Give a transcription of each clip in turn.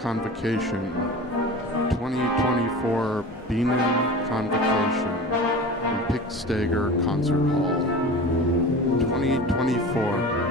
Convocation, 2024 Bienen Convocation in Pickstager Concert Hall, 2024.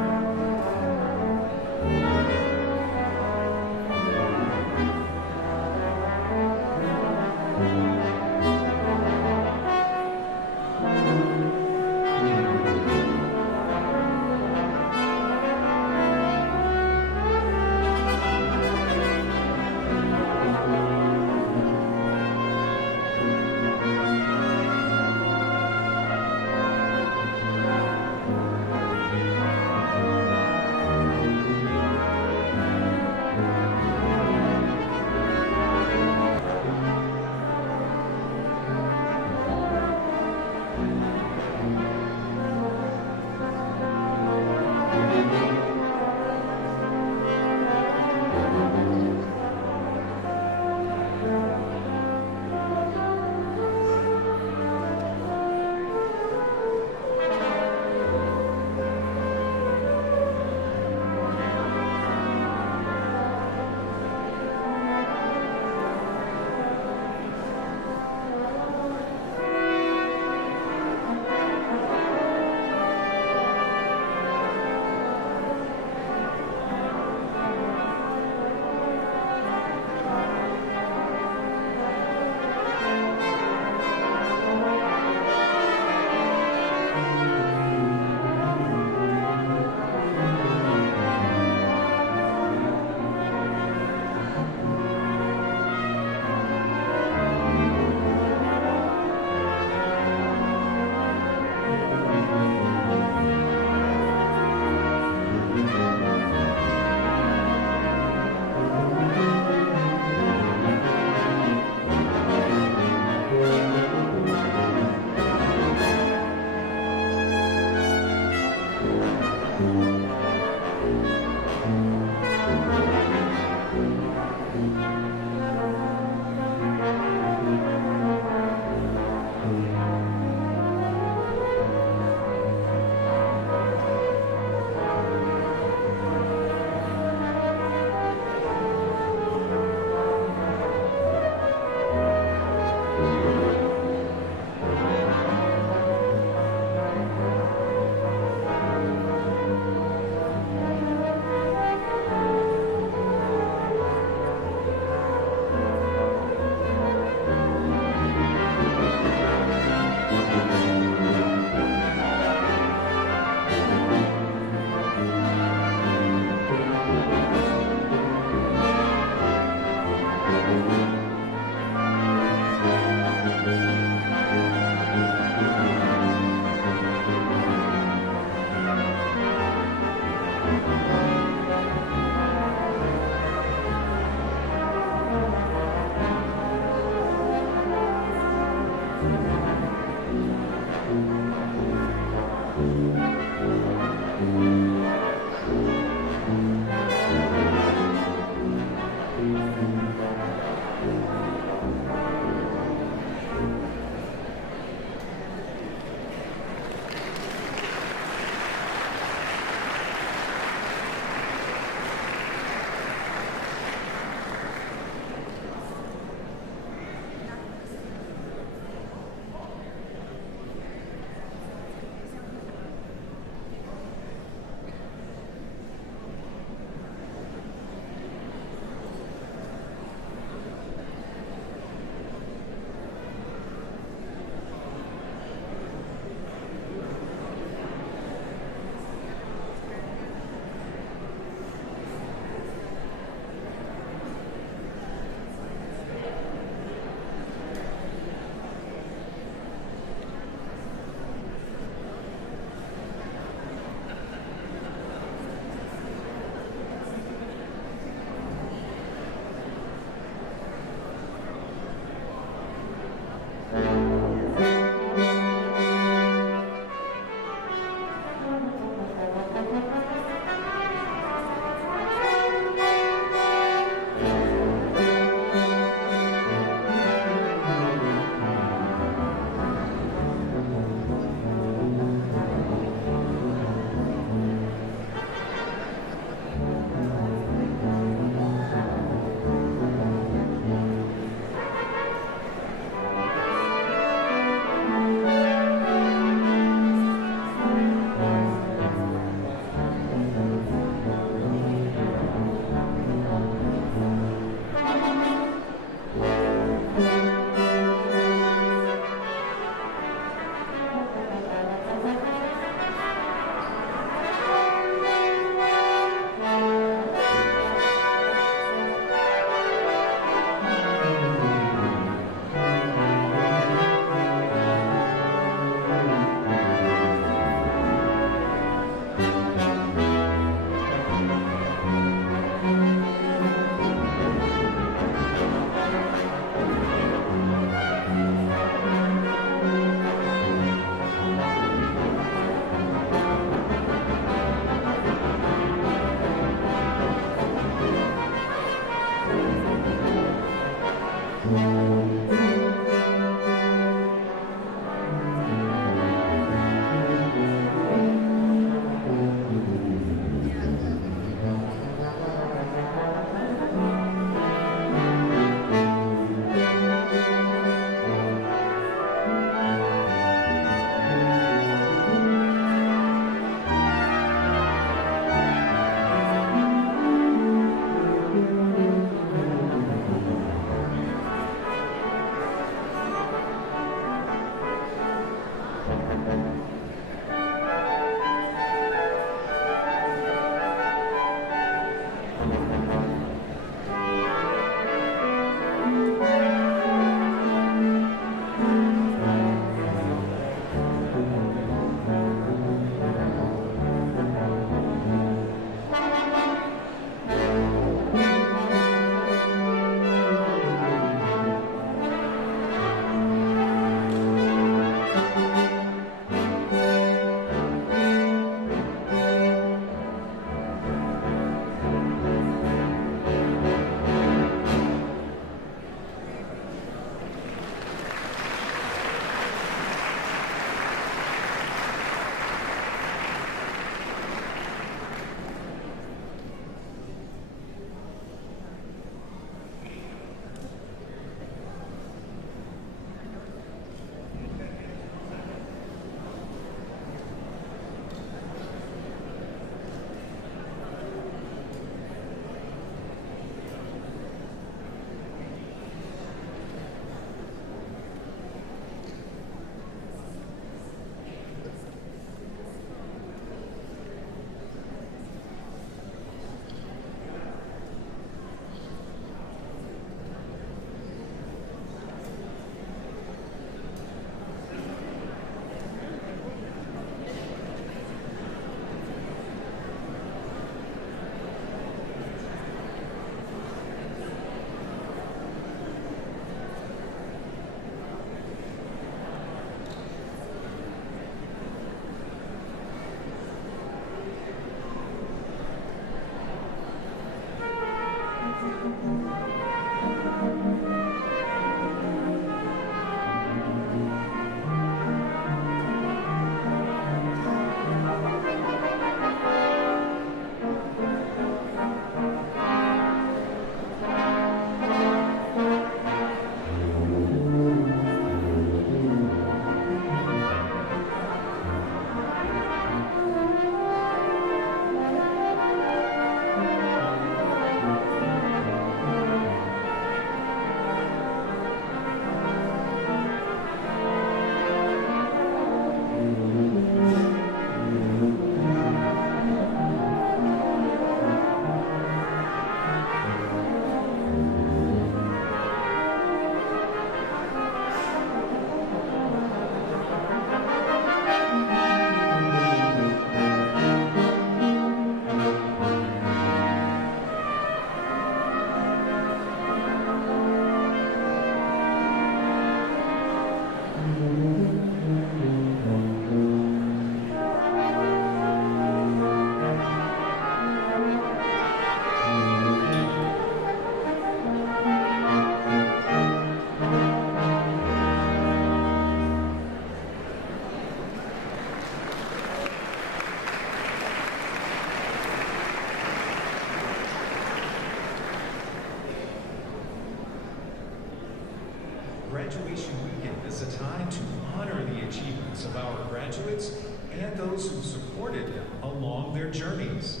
graduation weekend is a time to honor the achievements of our graduates and those who supported them along their journeys.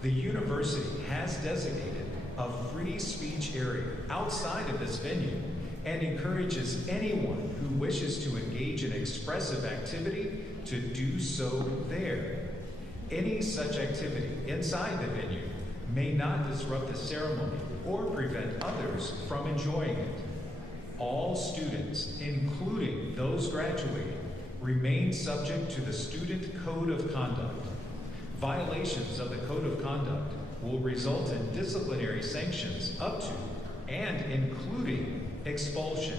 The university has designated a free speech area outside of this venue and encourages anyone who wishes to engage in expressive activity to do so there. Any such activity inside the venue may not disrupt the ceremony or prevent others from enjoying it. All students, including those graduating, remain subject to the Student Code of Conduct. Violations of the Code of Conduct will result in disciplinary sanctions up to and including expulsion.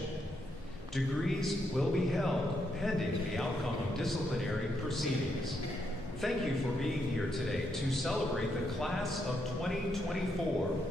Degrees will be held pending the outcome of disciplinary proceedings. Thank you for being here today to celebrate the class of 2024.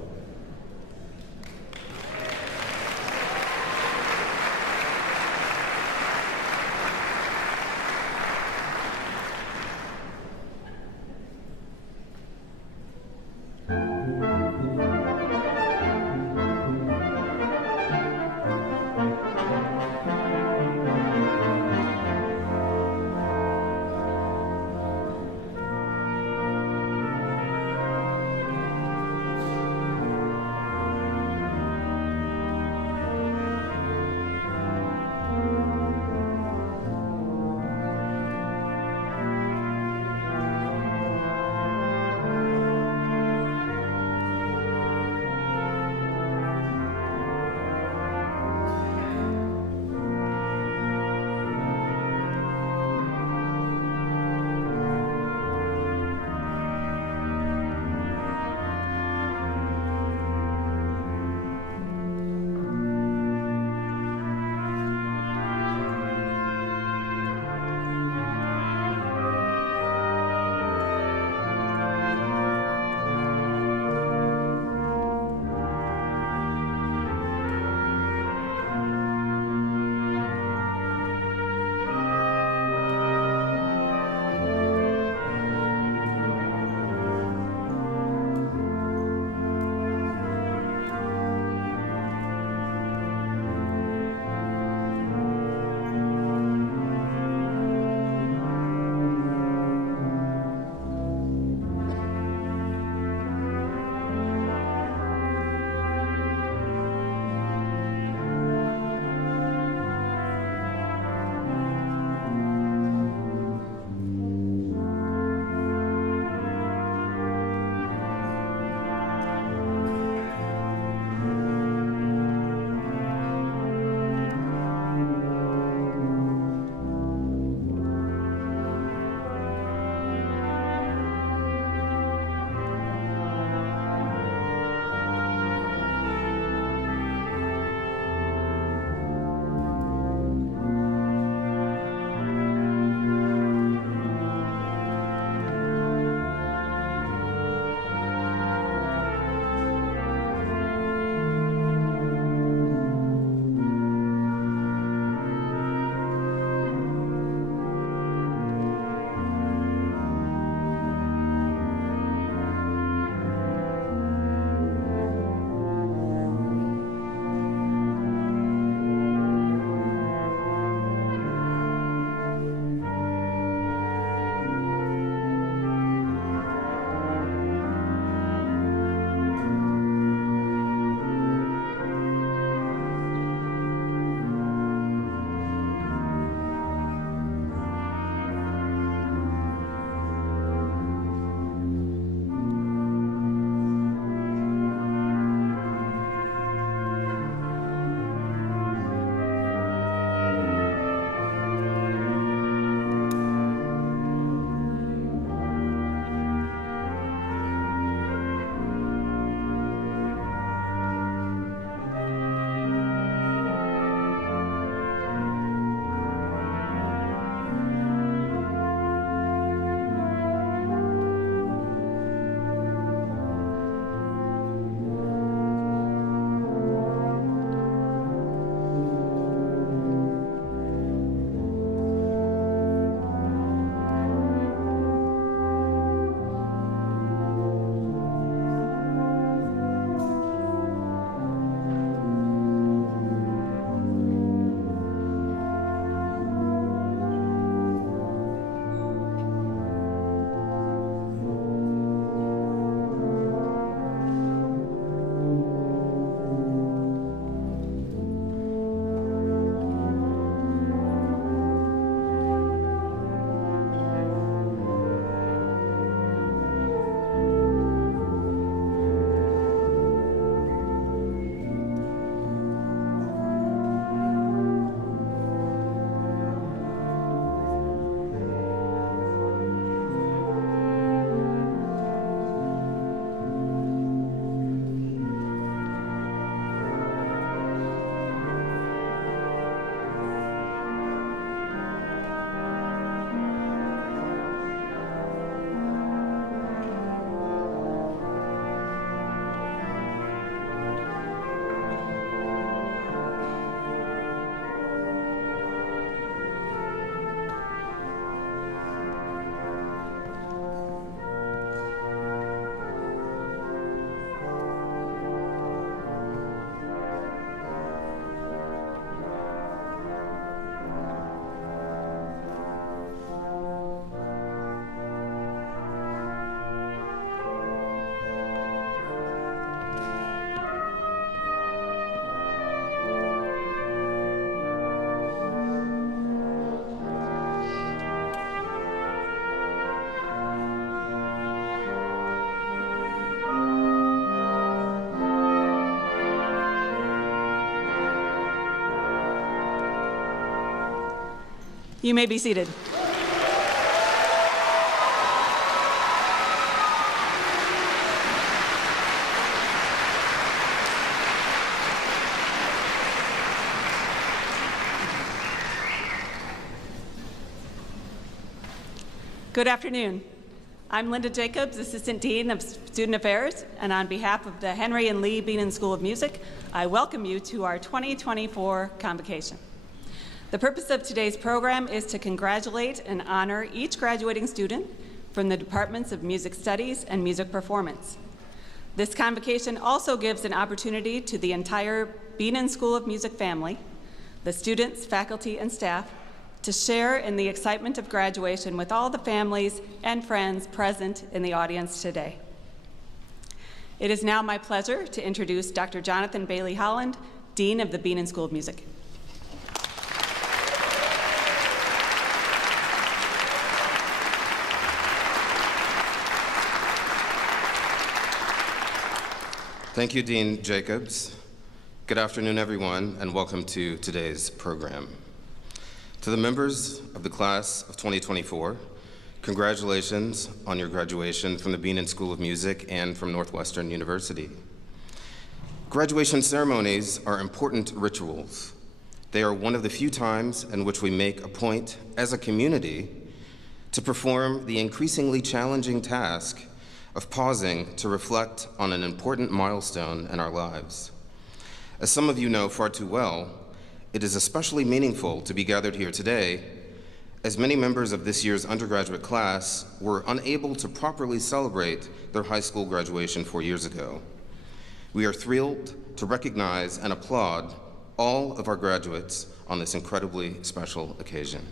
You may be seated. Good afternoon. I'm Linda Jacobs, Assistant Dean of Student Affairs, and on behalf of the Henry and Lee Bienen School of Music, I welcome you to our 2024 Convocation. The purpose of today's program is to congratulate and honor each graduating student from the Departments of Music Studies and Music Performance. This convocation also gives an opportunity to the entire Bienen School of Music family, the students, faculty, and staff, to share in the excitement of graduation with all the families and friends present in the audience today. It is now my pleasure to introduce Dr. Jonathan Bailey Holland, Dean of the Bienen School of Music. Thank you, Dean Jacobs. Good afternoon, everyone, and welcome to today's program. To the members of the class of 2024, congratulations on your graduation from the Bienen School of Music and from Northwestern University. Graduation ceremonies are important rituals. They are one of the few times in which we make a point as a community to perform the increasingly challenging task of pausing to reflect on an important milestone in our lives. As some of you know far too well, it is especially meaningful to be gathered here today, as many members of this year's undergraduate class were unable to properly celebrate their high school graduation 4 years ago. We are thrilled to recognize and applaud all of our graduates on this incredibly special occasion.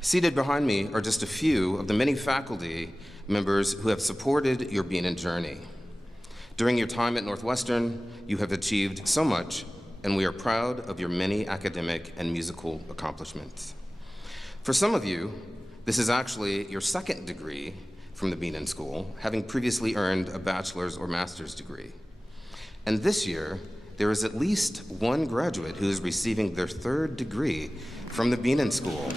Seated behind me are just a few of the many faculty members who have supported your Bienen journey. During your time at Northwestern, you have achieved so much, and we are proud of your many academic and musical accomplishments. For some of you, this is actually your second degree from the Bienen School, having previously earned a bachelor's or master's degree. And this year, there is at least one graduate who is receiving their third degree from the Bienen School.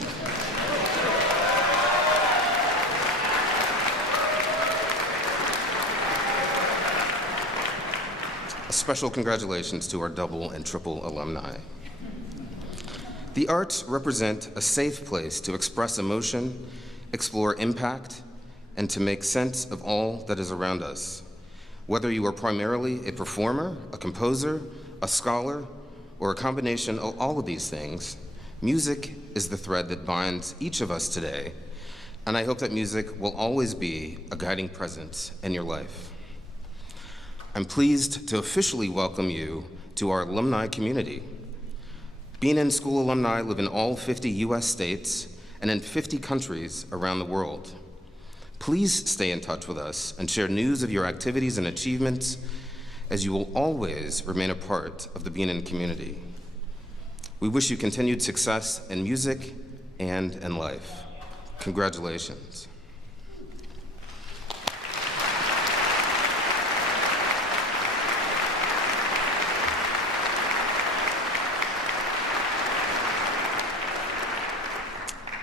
Special congratulations to our double and triple alumni. The arts represent a safe place to express emotion, explore impact, and to make sense of all that is around us. Whether you are primarily a performer, a composer, a scholar, or a combination of all of these things, music is the thread that binds each of us today, and I hope that music will always be a guiding presence in your life. I'm pleased to officially welcome you to our alumni community. Bienen School alumni live in all 50 US states and in 50 countries around the world. Please stay in touch with us and share news of your activities and achievements, as you will always remain a part of the Bienen community. We wish you continued success in music and in life. Congratulations.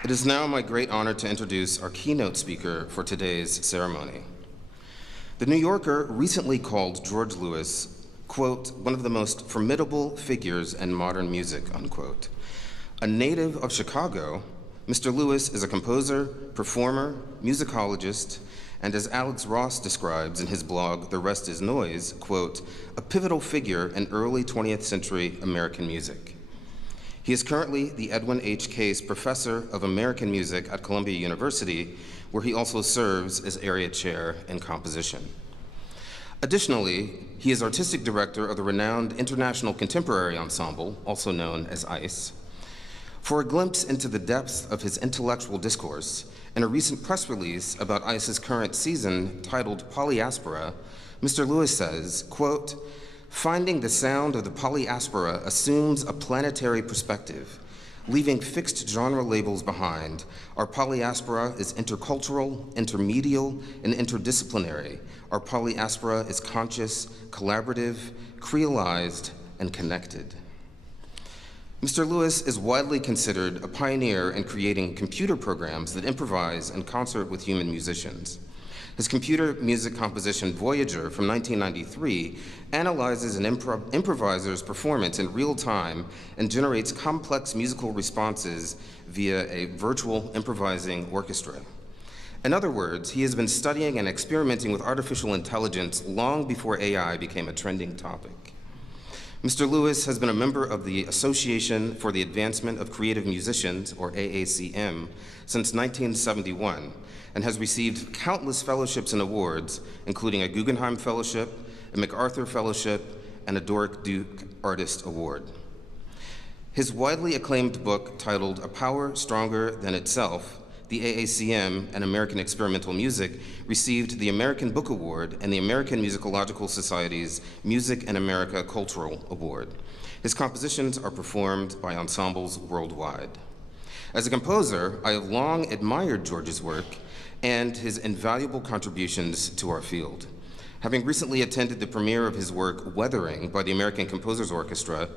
It is now my great honor to introduce our keynote speaker for today's ceremony. The New Yorker recently called George Lewis, quote, one of the most formidable figures in modern music, unquote. A native of Chicago, Mr. Lewis is a composer, performer, musicologist, and as Alex Ross describes in his blog, The Rest is Noise, quote, a pivotal figure in early 20th century American music. He is currently the Edwin H. Case Professor of American Music at Columbia University, where he also serves as area chair in composition. Additionally, he is artistic director of the renowned International Contemporary Ensemble, also known as ICE. For a glimpse into the depth of his intellectual discourse, in a recent press release about ICE's current season titled Polyaspora, Mr. Lewis says, quote, finding the sound of the polyaspora assumes a planetary perspective. Leaving fixed genre labels behind, our polyaspora is intercultural, intermedial, and interdisciplinary. Our polyaspora is conscious, collaborative, creolized, and connected. Mr. Lewis is widely considered a pioneer in creating computer programs that improvise in concert with human musicians. His computer music composition Voyager from 1993 analyzes an improviser's performance in real time and generates complex musical responses via a virtual improvising orchestra. In other words, he has been studying and experimenting with artificial intelligence long before AI became a trending topic. Mr. Lewis has been a member of the Association for the Advancement of Creative Musicians, or AACM, since 1971, and has received countless fellowships and awards, including a Guggenheim Fellowship, a MacArthur Fellowship, and a Doric Duke Artist Award. His widely acclaimed book, titled A Power Stronger Than Itself, the AACM and American Experimental Music, received the American Book Award and the American Musicological Society's Music in America Cultural Award. His compositions are performed by ensembles worldwide. As a composer, I have long admired George's work and his invaluable contributions to our field. Having recently attended the premiere of his work, Weathering, by the American Composers Orchestra,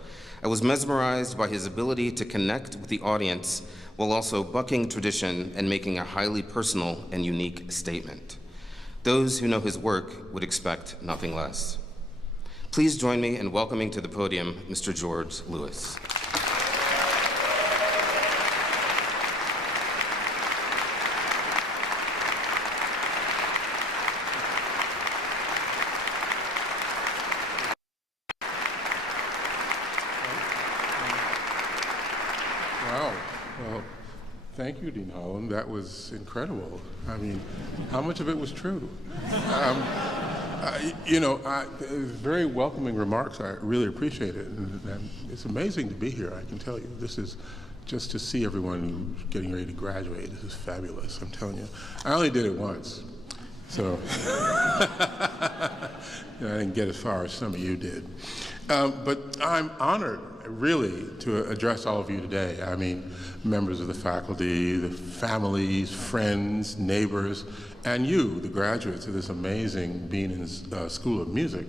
I was mesmerized by his ability to connect with the audience while also bucking tradition and making a highly personal and unique statement. Those who know his work would expect nothing less. Please join me in welcoming to the podium Mr. George Lewis. Thank you, Dean Holland. That was incredible. I mean, how much of it was true? Very welcoming remarks. I really appreciate it. And it's amazing to be here, I can tell you. This is just to see everyone who's getting ready to graduate. This is fabulous, I'm telling you. I only did it once, so I didn't get as far as some of you did. But I'm honored, really, to address all of you today. I mean, members of the faculty, the families, friends, neighbors, and you, the graduates of this amazing Bienen School of Music.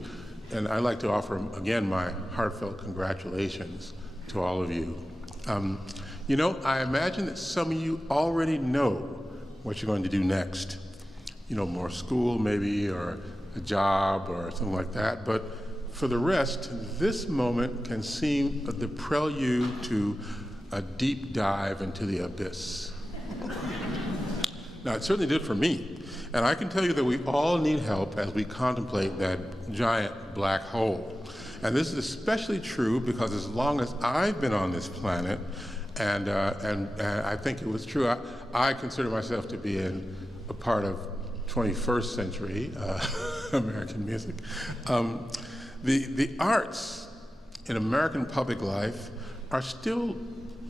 And I'd like to offer, again, my heartfelt congratulations to all of you. I imagine that some of you already know what you're going to do next. More school, maybe, or a job, or something like that. But for the rest, this moment can seem the prelude to a deep dive into the abyss. Now, it certainly did for me. And I can tell you that we all need help as we contemplate that giant black hole. And this is especially true because as long as I've been on this planet, and I think it was true, I consider myself to be in a part of 21st century American music. The arts in American public life are still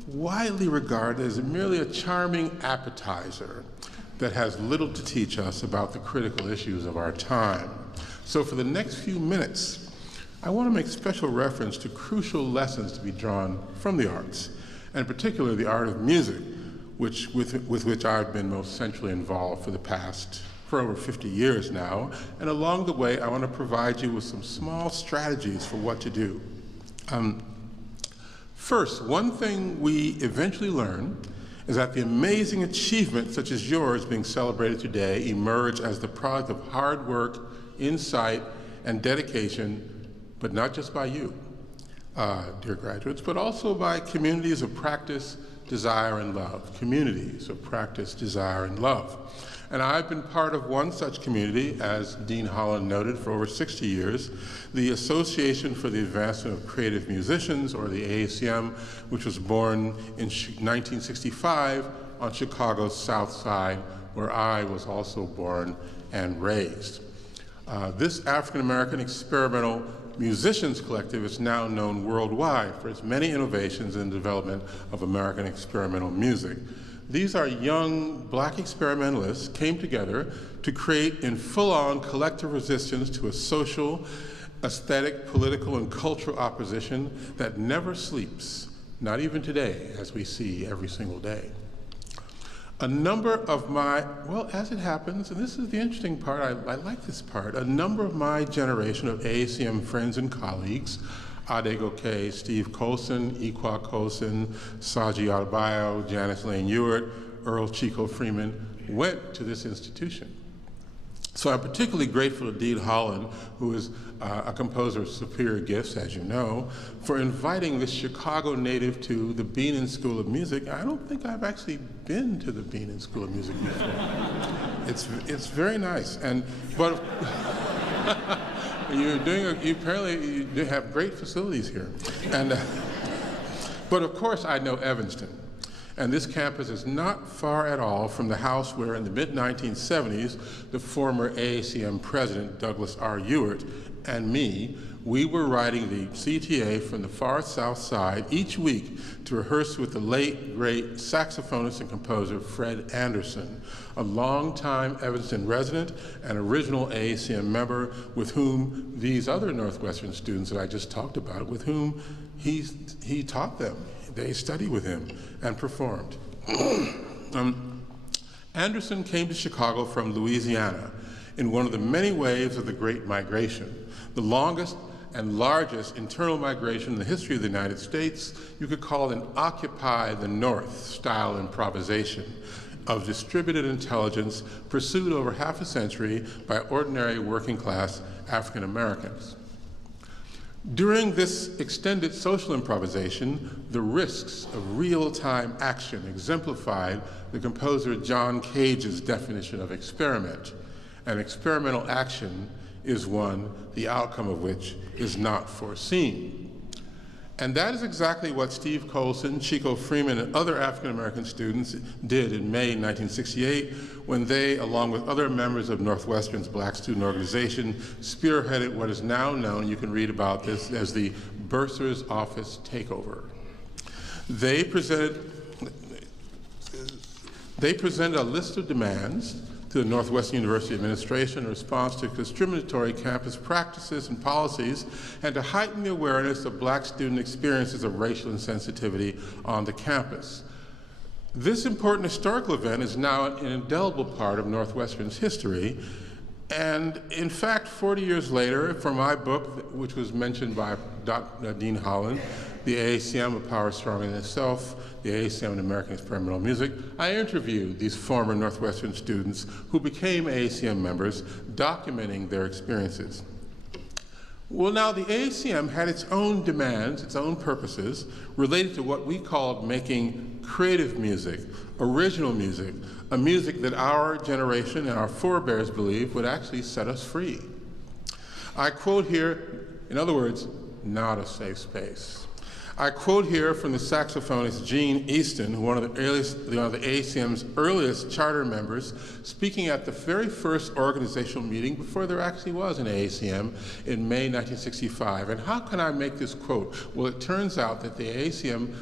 widely regarded as merely a charming appetizer that has little to teach us about the critical issues of our time. So for the next few minutes, I want to make special reference to crucial lessons to be drawn from the arts, and in particular the art of music, with which I've been most centrally involved for over 50 years now. And along the way, I want to provide you with some small strategies for what to do. First, one thing we eventually learn is that the amazing achievements such as yours being celebrated today emerge as the product of hard work, insight, and dedication, but not just by you, dear graduates, but also by communities of practice, desire, and love. Communities of practice, desire, and love. And I've been part of one such community, as Dean Holland noted, for over 60 years, the Association for the Advancement of Creative Musicians, or the AACM, which was born in 1965 on Chicago's South Side, where I was also born and raised. This African-American experimental musicians collective is now known worldwide for its many innovations in the development of American experimental music. These are young black experimentalists came together to create in full-on collective resistance to a social, aesthetic, political, and cultural opposition that never sleeps, not even today, as we see every single day. A number of as it happens, and this is the interesting part, I like this part, a number of my generation of AACM friends and colleagues Ade Goke, Steve Colson, Iqua Colson, Saji Adebayo, Janice Lane Ewart, Earl Chico Freeman went to this institution. So I'm particularly grateful to Dean Holland, who is a composer of superior gifts, as you know, for inviting this Chicago native to the Bienen School of Music. I don't think I've actually been to the Bienen School of Music before. It's very nice, but apparently you have great facilities here, but of course I know Evanston. And this campus is not far at all from the house where in the mid-1970s, the former AACM president, Douglas R. Ewart, and me, we were riding the CTA from the far south side each week to rehearse with the late, great saxophonist and composer Fred Anderson, a longtime Evanston resident and original AACM member with whom these other Northwestern students that I just talked about, with whom he taught them. They studied with him and performed. Anderson came to Chicago from Louisiana in one of the many waves of the Great Migration, the longest and largest internal migration in the history of the United States. You could call it an Occupy the North style improvisation of distributed intelligence pursued over half a century by ordinary working class African Americans. During this extended social improvisation, the risks of real-time action exemplified the composer John Cage's definition of experiment. An experimental action is one, the outcome of which is not foreseen. And that is exactly what Steve Colson, Chico Freeman, and other African-American students did in May 1968 when they, along with other members of Northwestern's Black Student Organization, spearheaded what is now known, you can read about this, as the Bursar's Office Takeover. They presented a list of demands to the Northwestern University administration in response to discriminatory campus practices and policies, and to heighten the awareness of Black student experiences of racial insensitivity on the campus. This important historical event is now an indelible part of Northwestern's history, and in fact, 40 years later, for my book, which was mentioned by Dean Holland, The AACM, A Power Stronger Than Itself, The AACM in American Experimental Music, I interviewed these former Northwestern students who became AACM members, documenting their experiences. Well, now the AACM had its own demands, its own purposes, related to what we called making creative music, original music, a music that our generation and our forebears believed would actually set us free. I quote here, in other words, not a safe space. I quote here from the saxophonist Gene Easton, one of the AACM's earliest charter members, speaking at the very first organizational meeting before there actually was an AACM in May 1965. And how can I make this quote? Well, it turns out that the AACM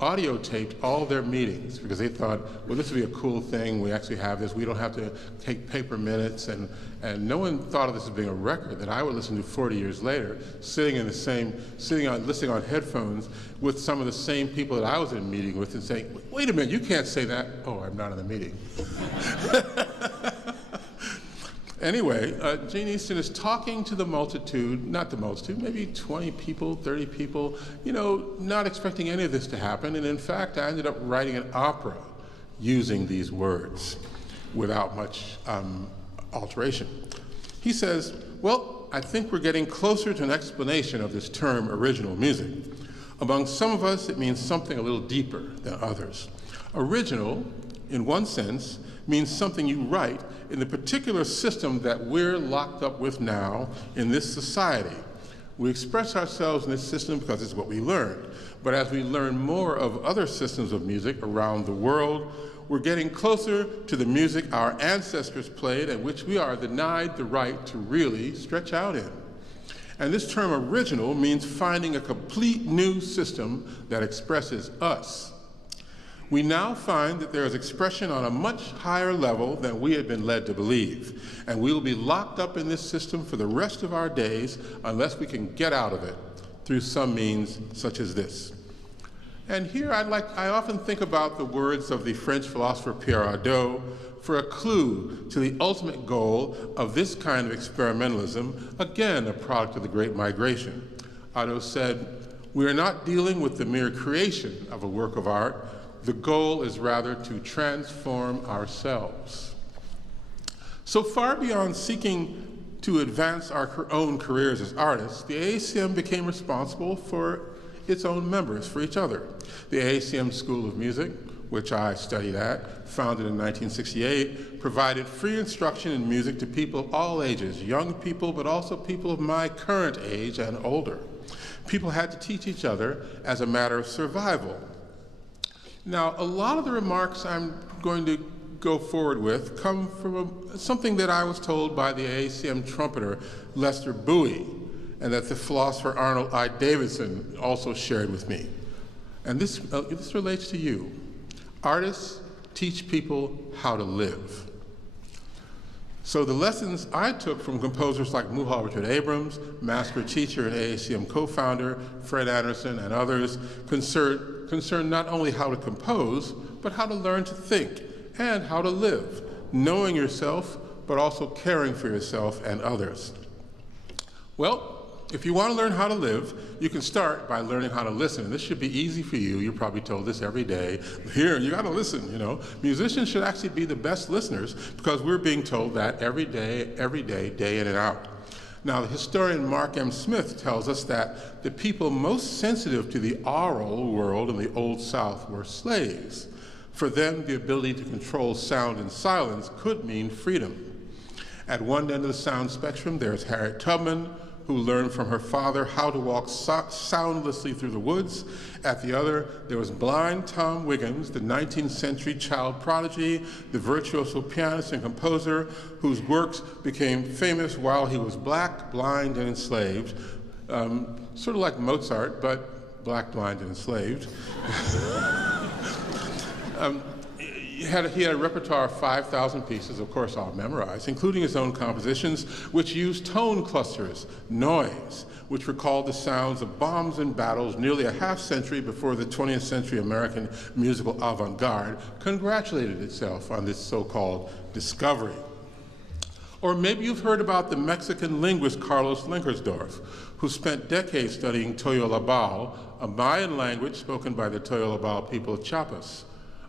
audio taped all their meetings because they thought, well, this would be a cool thing. We actually have this. We don't have to take paper minutes. And no one thought of this as being a record that I would listen to 40 years later, listening on headphones with some of the same people that I was in a meeting with and saying, wait a minute, you can't say that. Oh, I'm not in the meeting. Anyway, Gene Easton is talking to the multitude, not the multitude, maybe 20 people, 30 people, not expecting any of this to happen. And in fact, I ended up writing an opera using these words without much alteration. He says, well, I think we're getting closer to an explanation of this term original music. Among some of us, it means something a little deeper than others. Original, in one sense, means something you write in the particular system that we're locked up with now in this society. We express ourselves in this system because it's what we learned. But as we learn more of other systems of music around the world, we're getting closer to the music our ancestors played and which we are denied the right to really stretch out in. And this term original means finding a complete new system that expresses us. We now find that there is expression on a much higher level than we had been led to believe, and we will be locked up in this system for the rest of our days unless we can get out of it through some means such as this. And here I often think about the words of the French philosopher Pierre Hadot for a clue to the ultimate goal of this kind of experimentalism, again a product of the Great Migration. Otto said, "We are not dealing with the mere creation of a work of art. The goal is rather to transform ourselves." So far beyond seeking to advance our own careers as artists, the AACM became responsible for its own members, for each other. The AACM School of Music, which I studied at, founded in 1968, provided free instruction in music to people of all ages, young people, but also people of my current age and older. People had to teach each other as a matter of survival. Now, a lot of the remarks I'm going to go forward with come from something that I was told by the AACM trumpeter Lester Bowie, and that the philosopher Arnold I. Davidson also shared with me. And this relates to you. Artists teach people how to live. So the lessons I took from composers like Muhal Richard Abrams, master teacher and AACM co-founder Fred Anderson, and others concern not only how to compose, but how to learn to think and how to live, knowing yourself, but also caring for yourself and others. Well, if you want to learn how to live, you can start by learning how to listen. And this should be easy for you. You're probably told this every day. Here, you got to listen, you know. Musicians should actually be the best listeners because we're being told that every day, day in and out. Now, the historian Mark M. Smith tells us that the people most sensitive to the oral world in the Old South were slaves. For them, the ability to control sound and silence could mean freedom. At one end of the sound spectrum, there's Harriet Tubman, who learned from her father how to walk soundlessly through the woods. At the other, there was blind Tom Wiggins, the 19th century child prodigy, the virtuoso pianist and composer, whose works became famous while he was black, blind, and enslaved. Sort of like Mozart, but black, blind, and enslaved. He had a repertoire of 5,000 pieces, of course all memorized, including his own compositions, which used tone clusters, noise, which recalled the sounds of bombs and battles nearly a half-century before the 20th century American musical avant-garde congratulated itself on this so-called discovery. Or maybe you've heard about the Mexican linguist Carlos Linkersdorf, who spent decades studying Toyolabal, a Mayan language spoken by the Toyolabal people of Chiapas.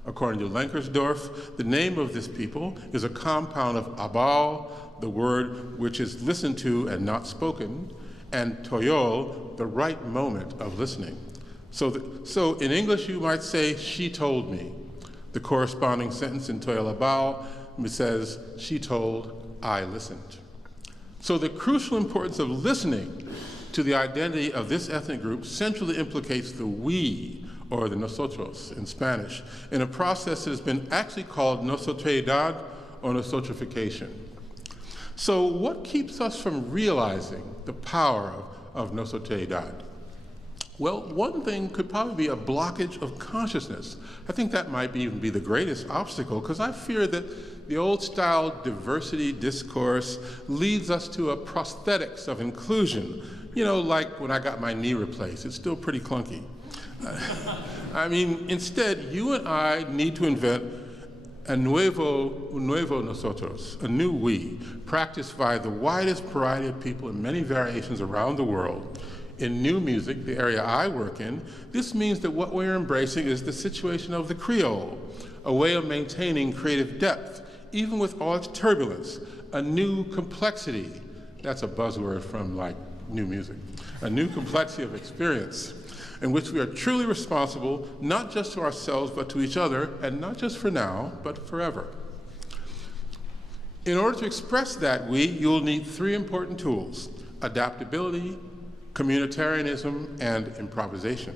According to Lenkersdorf, the name of this people is a compound of abal, the word which is listened to and not spoken, and toyol, the right moment of listening. So in English you might say, "she told me." The corresponding sentence in Toyolabal says, "she told, I listened." So the crucial importance of listening to the identity of this ethnic group centrally implicates the we, or the nosotros in Spanish, in a process that has been actually called nosotreidad or nosotrification. So what keeps us from realizing the power of nosotreidad? Well, one thing could probably be a blockage of consciousness. I think that might even be the greatest obstacle, because I fear that the old-style diversity discourse leads us to a prosthetics of inclusion. You know, like when I got my knee replaced, it's still pretty clunky. I mean, instead, you and I need to invent un nuevo nosotros, a new we, practiced by the widest variety of people in many variations around the world. In new music, the area I work in, this means that what we're embracing is the situation of the Creole, a way of maintaining creative depth, even with all its turbulence, a new complexity. That's a buzzword from like new music. A new complexity of experience, in which we are truly responsible, not just to ourselves, but to each other, and not just for now, but forever. In order to express that you'll need three important tools: adaptability, communitarianism, and improvisation.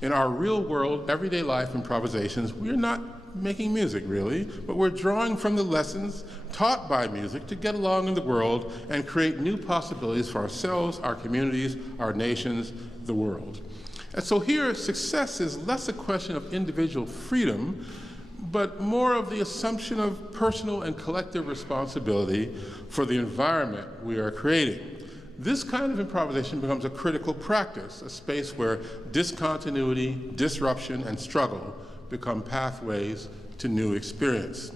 In our real world, everyday life improvisations, we're not making music, really, but we're drawing from the lessons taught by music to get along in the world and create new possibilities for ourselves, our communities, our nations, the world. And so here, success is less a question of individual freedom, but more of the assumption of personal and collective responsibility for the environment we are creating. This kind of improvisation becomes a critical practice, a space where discontinuity, disruption, and struggle become pathways to new experience.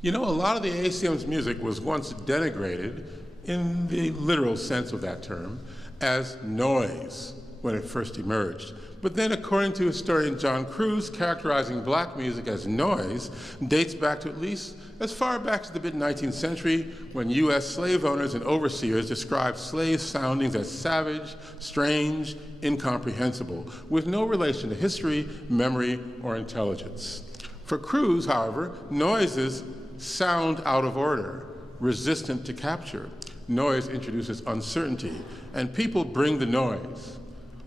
You know, a lot of the AACM's music was once denigrated in the literal sense of that term as noise when it first emerged. But then, according to historian John Cruz, characterizing black music as noise dates back to at least as far back as the mid-19th century, when U.S. slave owners and overseers described slave soundings as savage, strange, incomprehensible, with no relation to history, memory, or intelligence. For Cruz, however, noises sound out of order, resistant to capture. Noise introduces uncertainty, and people bring the noise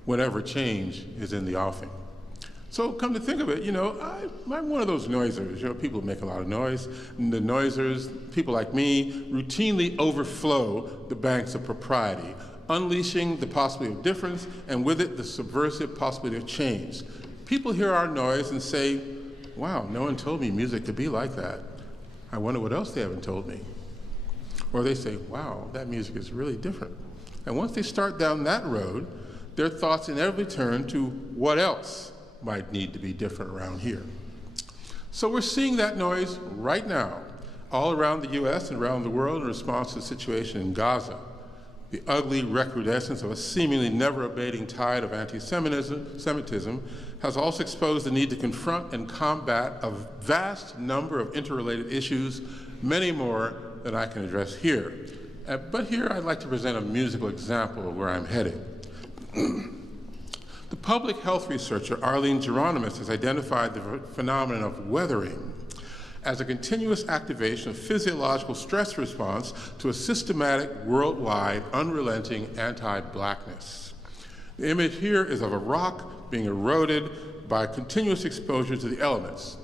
whenever change is in the offing. So come to think of it, I'm one of those noisers. People who make a lot of noise. And the noisers, people like me, routinely overflow the banks of propriety, unleashing the possibility of difference, and with it, the subversive possibility of change. People hear our noise and say, wow, no one told me music could be like that. I wonder what else they haven't told me. Or they say, wow, that music is really different. And once they start down that road, their thoughts inevitably turn to what else might need to be different around here. So we're seeing that noise right now, all around the US and around the world in response to the situation in Gaza. The ugly recrudescence of a seemingly never-abating tide of anti-Semitism has also exposed the need to confront and combat a vast number of interrelated issues, many more than I can address here. But here I'd like to present a musical example of where I'm headed. The public health researcher Arlene Geronimus has identified the phenomenon of weathering as a continuous activation of physiological stress response to a systematic, worldwide, unrelenting anti-blackness. The image here is of a rock being eroded by continuous exposure to the elements.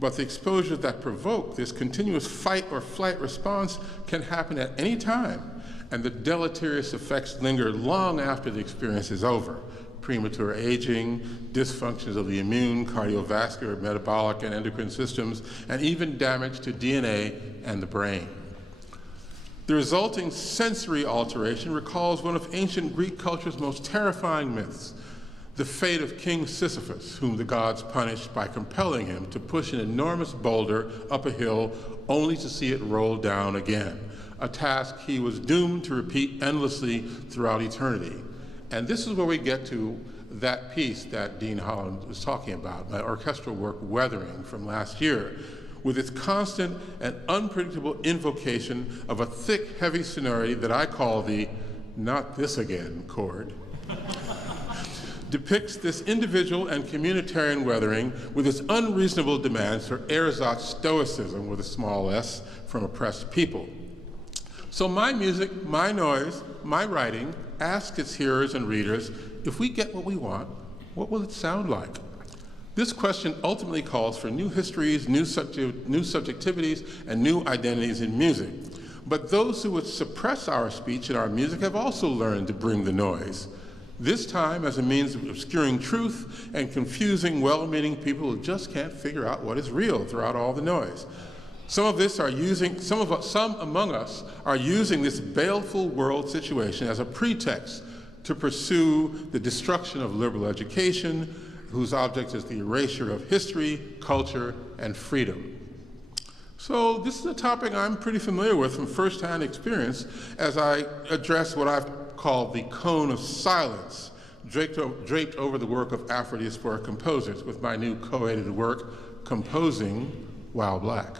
But the exposures that provoke this continuous fight or flight response can happen at any time, and the deleterious effects linger long after the experience is over. Premature aging, dysfunctions of the immune, cardiovascular, metabolic, and endocrine systems, and even damage to DNA and the brain. The resulting sensory alteration recalls one of ancient Greek culture's most terrifying myths, the fate of King Sisyphus, whom the gods punished by compelling him to push an enormous boulder up a hill only to see it roll down again, a task he was doomed to repeat endlessly throughout eternity. And this is where we get to that piece that Dean Holland was talking about, my orchestral work, Weathering, from last year, with its constant and unpredictable invocation of a thick, heavy sonority that I call the "not this again" chord, depicts this individual and communitarian weathering with its unreasonable demands for ersatz stoicism, with a small s, from oppressed people. So my music, my noise, my writing asks its hearers and readers, if we get what we want, what will it sound like? This question ultimately calls for new histories, new subjectivities, and new identities in music. But those who would suppress our speech and our music have also learned to bring the noise, this time as a means of obscuring truth and confusing well-meaning people who just can't figure out what is real throughout all the noise. Some among us are using this baleful world situation as a pretext to pursue the destruction of liberal education, whose object is the erasure of history, culture, and freedom. So this is a topic I'm pretty familiar with from firsthand experience as I address what I've called the cone of silence, draped over the work of Afro-diasporic composers with my new co-edited work, Composing While Black.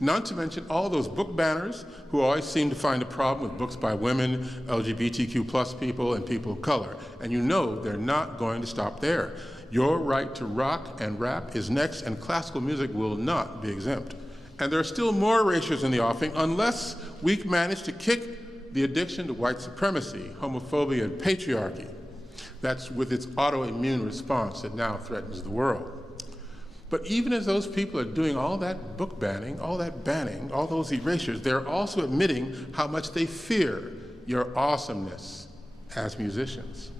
Not to mention all those book banners who always seem to find a problem with books by women, LGBTQ+ people, and people of color. And you know they're not going to stop there. Your right to rock and rap is next, and classical music will not be exempt. And there are still more erasures in the offing unless we manage to kick the addiction to white supremacy, homophobia, and patriarchy. That's with its autoimmune response that now threatens the world. But even as those people are doing all that book banning, all that banning, all those erasures, they're also admitting how much they fear your awesomeness as musicians.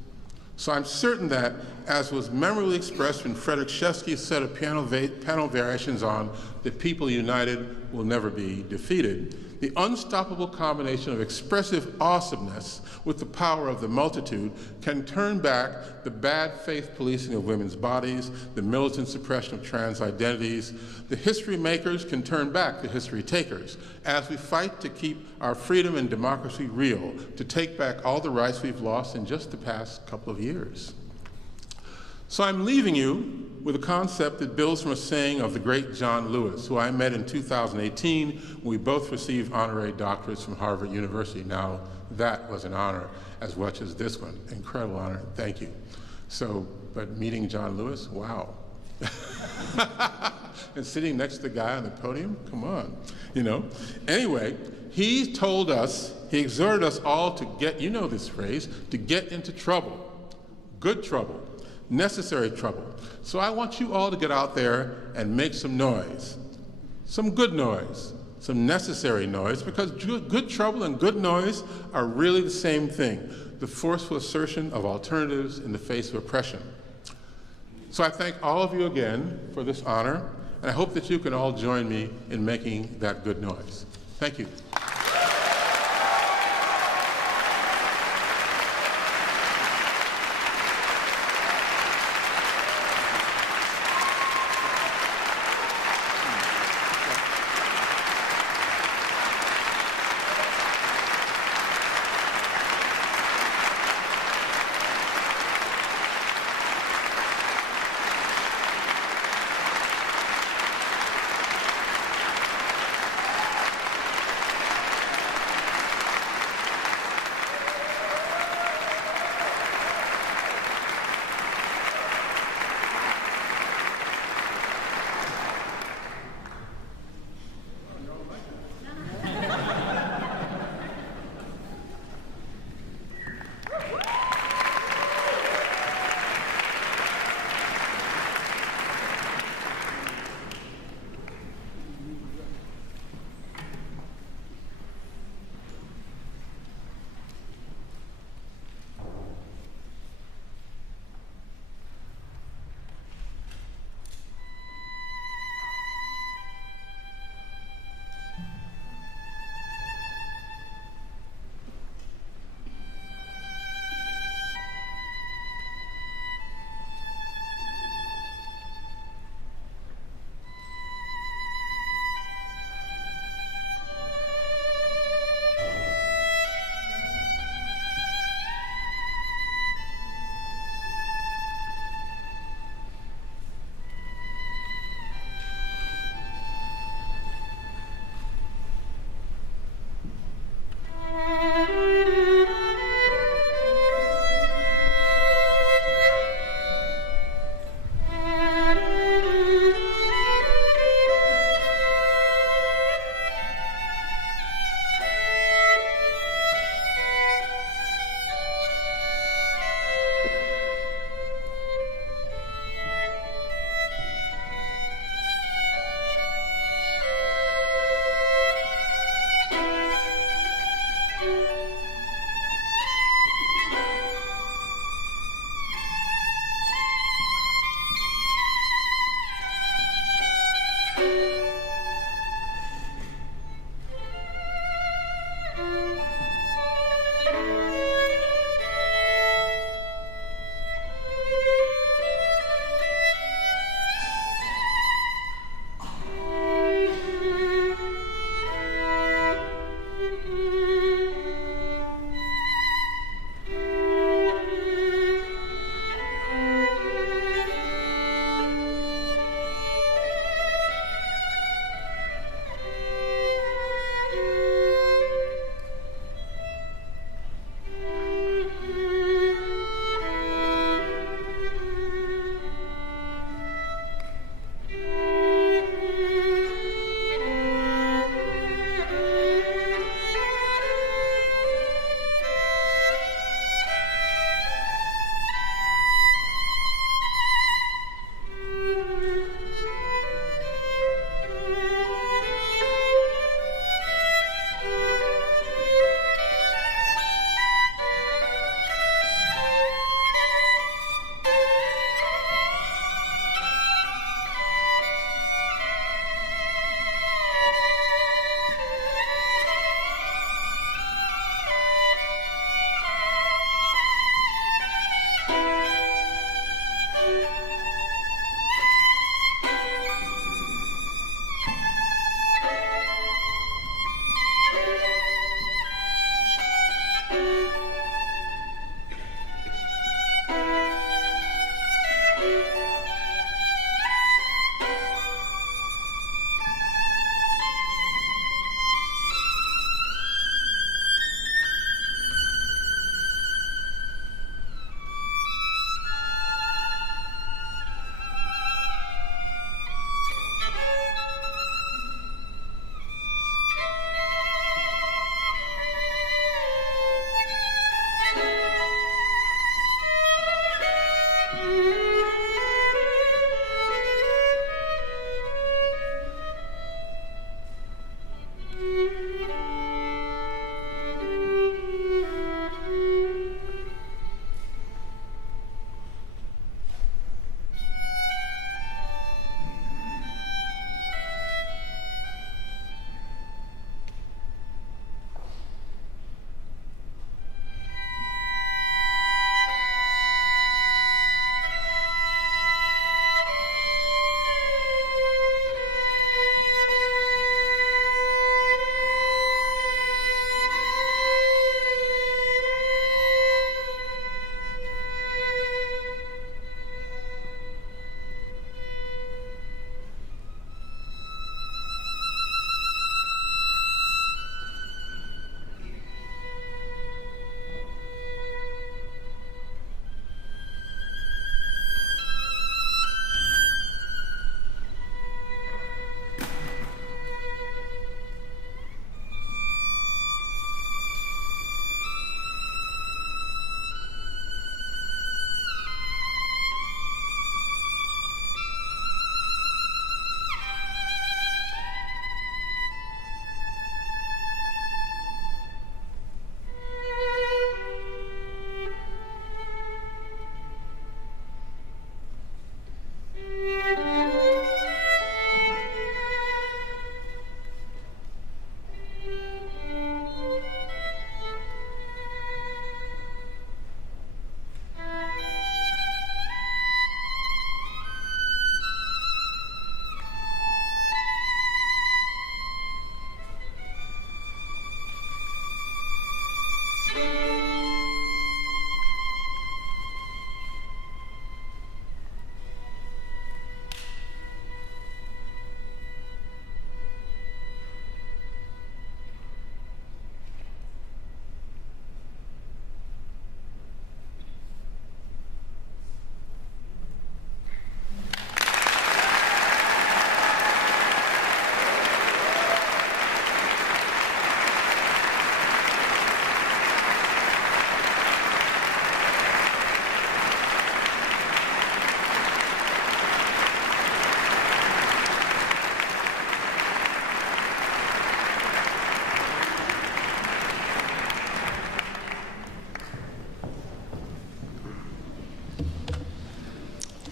So I'm certain that, as was memorably expressed when Frederick Shevsky's set of piano variations on "The People United Will Never Be Defeated," The unstoppable combination of expressive awesomeness with the power of the multitude can turn back the bad faith policing of women's bodies, the militant suppression of trans identities. The history makers can turn back the history takers as we fight to keep our freedom and democracy real, to take back all the rights we've lost in just the past couple of years. So I'm leaving you with a concept that builds from a saying of the great John Lewis, who I met in 2018 when we both received honorary doctorates from Harvard University. Now, that was an honor as much as this one. Incredible honor. Thank you. So, but meeting John Lewis, wow. And sitting next to the guy on the podium, come on, you know. Anyway, he told us, he exhorted us all to get, you know this phrase, to get into trouble, good trouble, necessary trouble. So I want you all to get out there and make some noise, some good noise, some necessary noise, because good trouble and good noise are really the same thing, the forceful assertion of alternatives in the face of oppression. So I thank all of you again for this honor, and I hope that you can all join me in making that good noise. Thank you.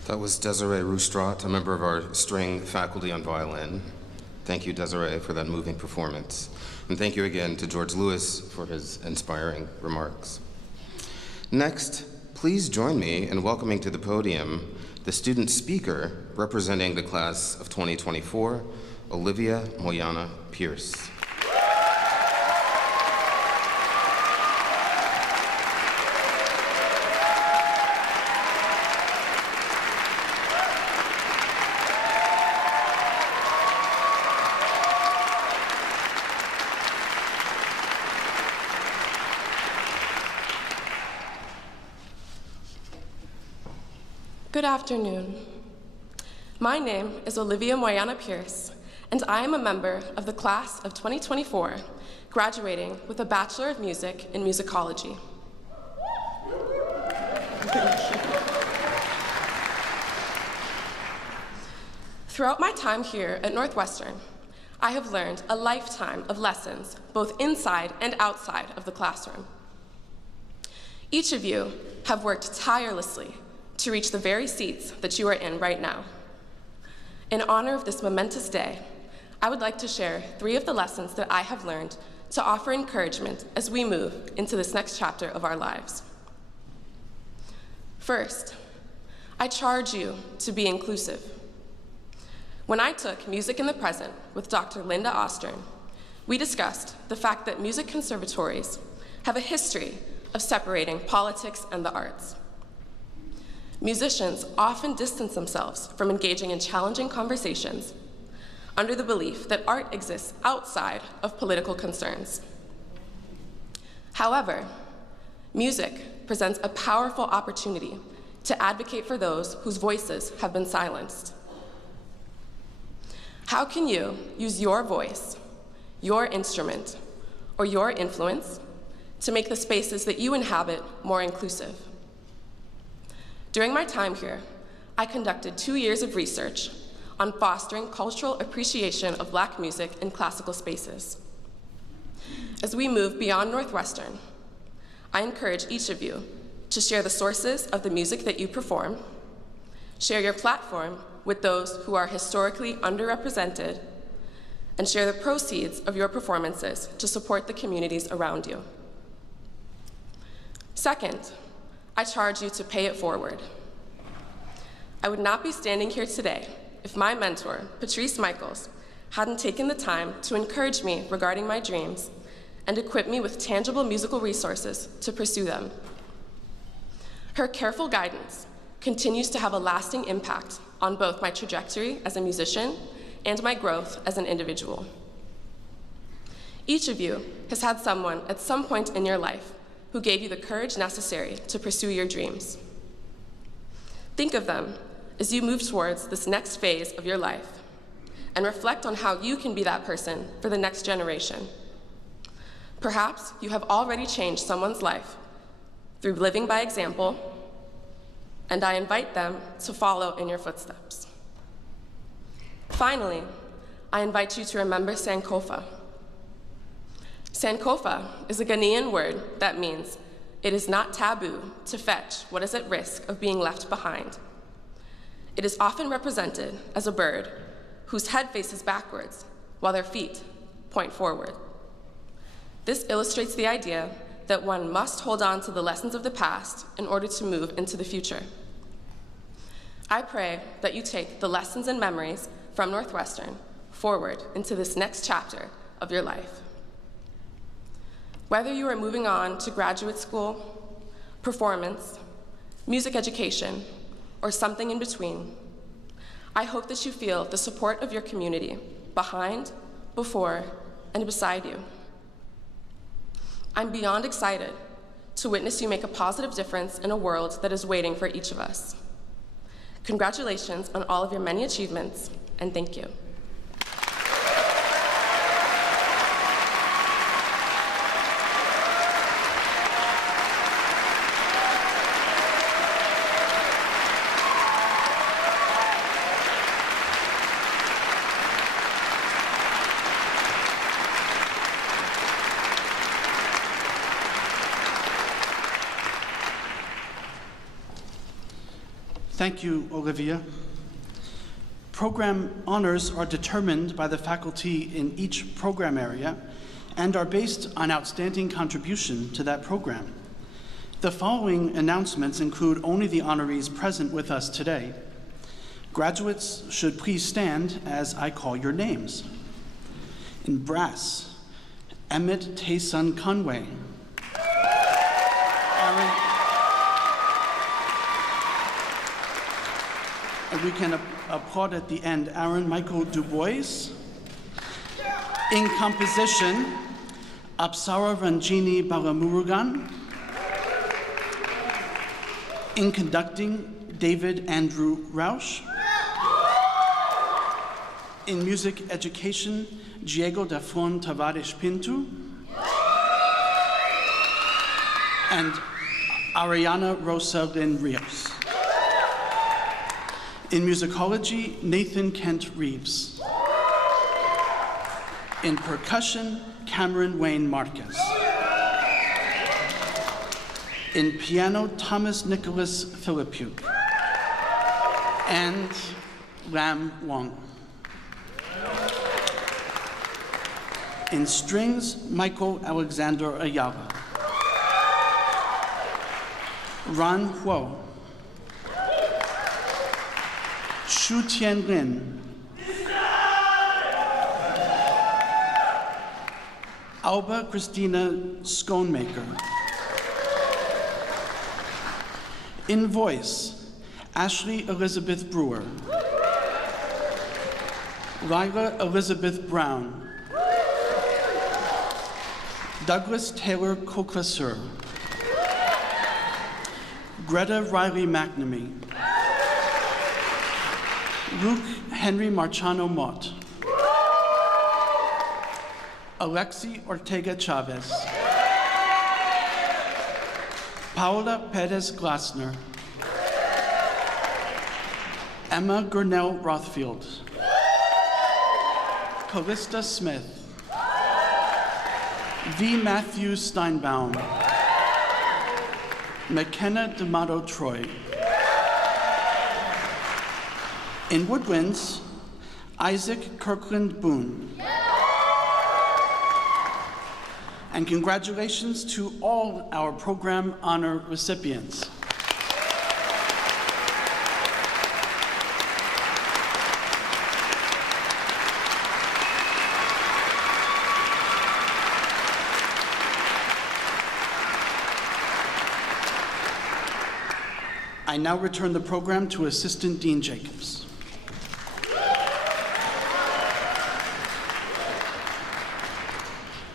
That was Desiree Roustrat, a member of our string faculty on violin. Thank you, Desiree, for that moving performance. And thank you again to George Lewis for his inspiring remarks. Next, please join me in welcoming to the podium the student speaker representing the class of 2024, Olivia Moyana Pierce. Good afternoon. My name is Olivia Moyana Pierce, and I am a member of the class of 2024, graduating with a Bachelor of Music in Musicology. Throughout my time here at Northwestern, I have learned a lifetime of lessons, both inside and outside of the classroom. Each of you have worked tirelessly to reach the very seats that you are in right now. In honor of this momentous day, I would like to share 3 of the lessons that I have learned to offer encouragement as we move into this next chapter of our lives. First, I charge you to be inclusive. When I took Music in the Present with Dr. Linda Ostern, we discussed the fact that music conservatories have a history of separating politics and the arts. Musicians often distance themselves from engaging in challenging conversations under the belief that art exists outside of political concerns. However, music presents a powerful opportunity to advocate for those whose voices have been silenced. How can you use your voice, your instrument, or your influence to make the spaces that you inhabit more inclusive? During my time here, I conducted 2 years of research on fostering cultural appreciation of Black music in classical spaces. As we move beyond Northwestern, I encourage each of you to share the sources of the music that you perform, share your platform with those who are historically underrepresented, and share the proceeds of your performances to support the communities around you. Second, I charge you to pay it forward. I would not be standing here today if my mentor, Patrice Michaels, hadn't taken the time to encourage me regarding my dreams and equip me with tangible musical resources to pursue them. Her careful guidance continues to have a lasting impact on both my trajectory as a musician and my growth as an individual. Each of you has had someone at some point in your life who gave you the courage necessary to pursue your dreams. Think of them as you move towards this next phase of your life and reflect on how you can be that person for the next generation. Perhaps you have already changed someone's life through living by example, and I invite them to follow in your footsteps. Finally, I invite you to remember Sankofa. Sankofa is a Ghanaian word that means it is not taboo to fetch what is at risk of being left behind. It is often represented as a bird whose head faces backwards while their feet point forward. This illustrates the idea that one must hold on to the lessons of the past in order to move into the future. I pray that you take the lessons and memories from Northwestern forward into this next chapter of your life. Whether you are moving on to graduate school, performance, music education, or something in between, I hope that you feel the support of your community behind, before, and beside you. I'm beyond excited to witness you make a positive difference in a world that is waiting for each of us. Congratulations on all of your many achievements, and thank you. Thank you, Olivia. Program honors are determined by the faculty in each program area and are based on outstanding contribution to that program. The following announcements include only the honorees present with us today. Graduates should please stand as I call your names. In brass, Emmett Taysun Conway. And we can applaud at the end. Aaron Michael Dubois. In composition, Apsara Ranjini Balamurugan. In conducting, David Andrew Rausch. In music education, Diego da Fon Tavares Pinto. And Ariana Rosa Lynn Rios. In musicology, Nathan Kent Reeves. In percussion, Cameron Wayne Marquez. In piano, Thomas Nicholas Philippuk. And Lam Wong. In strings, Michael Alexander Ayala. Ran Huo. Shu Tian Lin. Alba Christina Sconemaker. In voice, Ashley Elizabeth Brewer. Lila Elizabeth Brown. Douglas Taylor Coquesser. Greta Riley McNamee. Luke Henry Marchano Mott. Alexi Ortega Chavez. Paola Perez Glasner. Emma Gurnell Rothfield. Callista Smith. V. Matthew Steinbaum. McKenna D'Amato Troy. In woodwinds, Isaac Kirkland Boone. And congratulations to all our program honor recipients. I now return the program to Assistant Dean Jacobs.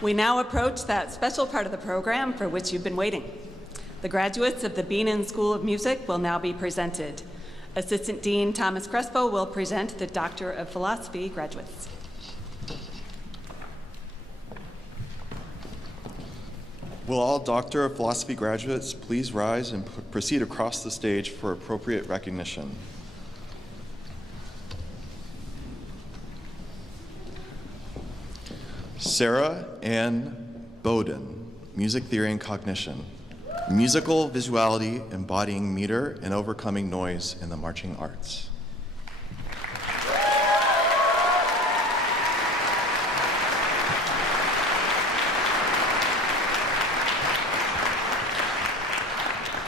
We now approach that special part of the program for which you've been waiting. The graduates of the Bienen School of Music will now be presented. Assistant Dean Thomas Crespo will present the Doctor of Philosophy graduates. Will all Doctor of Philosophy graduates please rise and proceed across the stage for appropriate recognition. Sarah Ann Bowden, Music Theory and Cognition, Musical Visuality Embodying Meter and Overcoming Noise in the Marching Arts.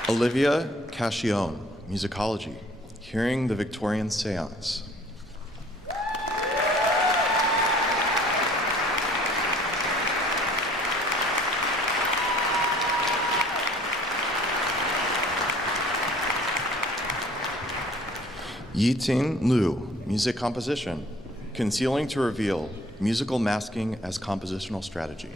Olivia Cascione, Musicology, Hearing the Victorian Seance. Yiting Liu, Music Composition, Concealing to Reveal, Musical Masking as Compositional Strategy.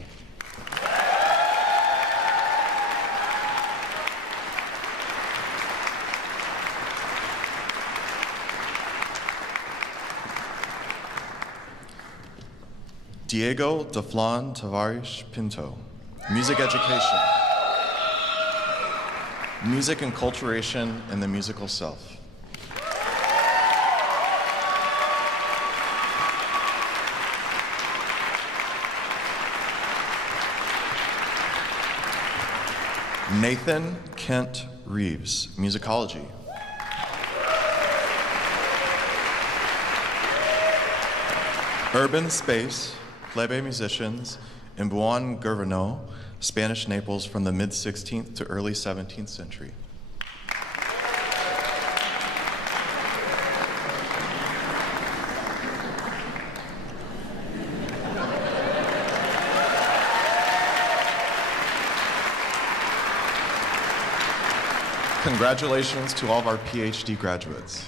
Diego Daflan Tavares Pinto, Music Education, Music Enculturation and the Musical Self. Nathan Kent Reeves, Musicology. Urban Space, plebe musicians in Buen Gouverneau, Spanish Naples from the mid-16th to early 17th century. Congratulations to all of our PhD graduates.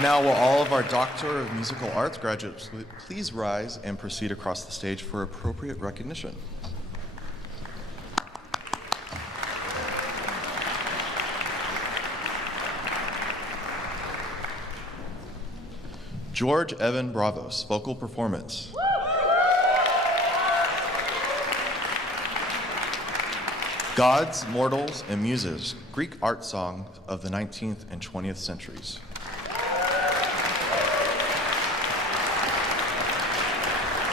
Now, will all of our Doctor of Musical Arts graduates please rise and proceed across the stage for appropriate recognition. George Evan Bravos, vocal performance. Gods, Mortals, and Muses, Greek art song of the 19th and 20th centuries.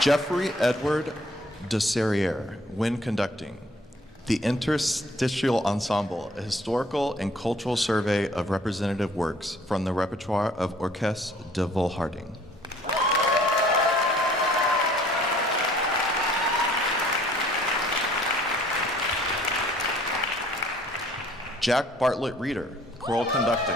Jeffrey Edward de Serriere, when conducting, the Interstitial Ensemble, a historical and cultural survey of representative works from the repertoire of Orchestre de Volharding. Jack Bartlett Reeder, choral conducting.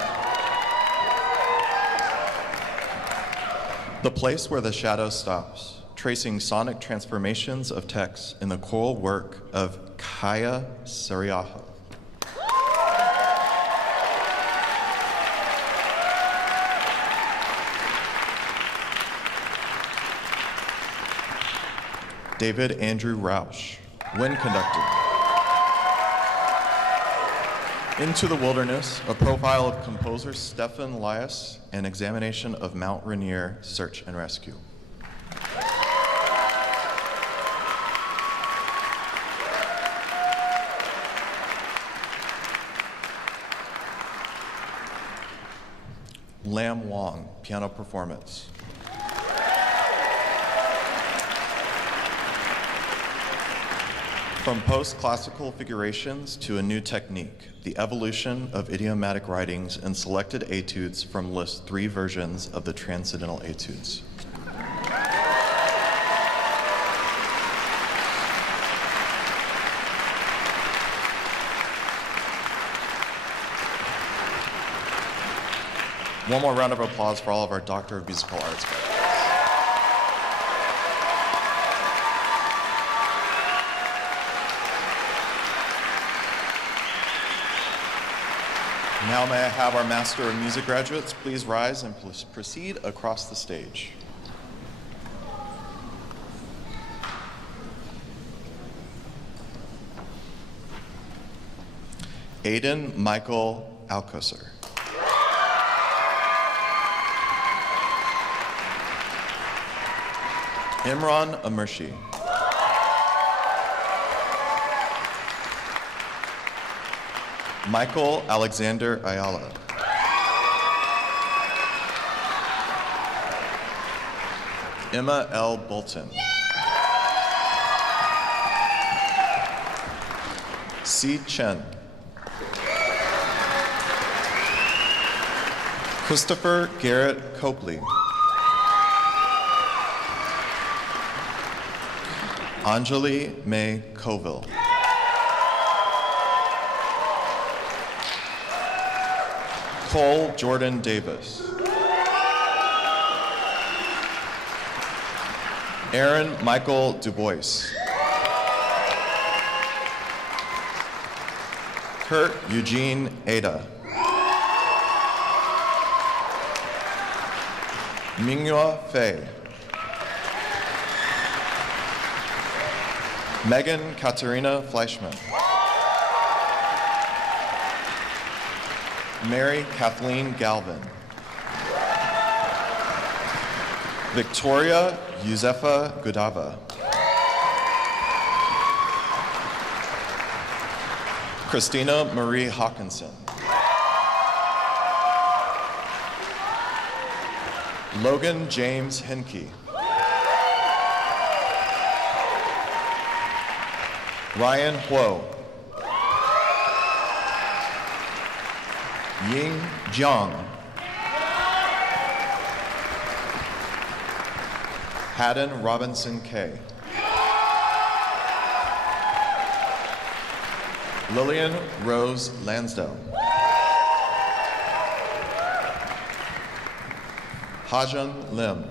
The Place Where the Shadow Stops, tracing sonic transformations of text in the choral work of Kaya Sariaha. David Andrew Rausch, when conducting. Into the Wilderness, a profile of composer Stefan Lias, an examination of Mount Rainier Search and Rescue. Lam Wong, piano performance. From post-classical figurations to a new technique, the evolution of idiomatic writings and selected etudes from list 3 versions of the transcendental etudes. One more round of applause for all of our Doctor of Musical Arts graduates. Now may I have our Master of Music graduates please rise and proceed across the stage. Aidan Michael Alcocer. Imran Amershi. Michael Alexander Ayala. Emma L. Bolton. C. Chen. Christopher Garrett Copley. Anjali May Coville. Cole Jordan Davis. Aaron Michael Dubois. Kurt Eugene Ada. Mingyua Fei. Megan Katerina Fleischman. Mary Kathleen Galvin. Victoria Yusefa Gudava. Christina Marie Hawkinson. Logan James Henke. Ryan Huo. Ying Jiang. Haddon Robinson Kay. Lillian Rose Lansdale. Hajun Lim.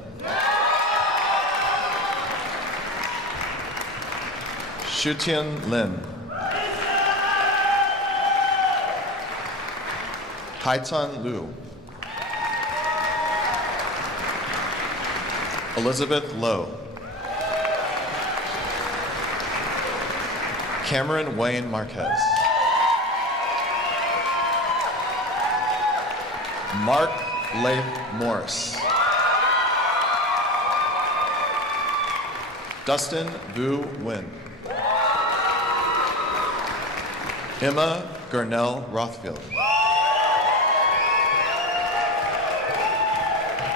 Shutian Lin. Haitan Liu. Elizabeth Lowe. Cameron Wayne Marquez. Mark Leif Morris. Dustin Vu Nguyen. Emma Gurnell Rothfield.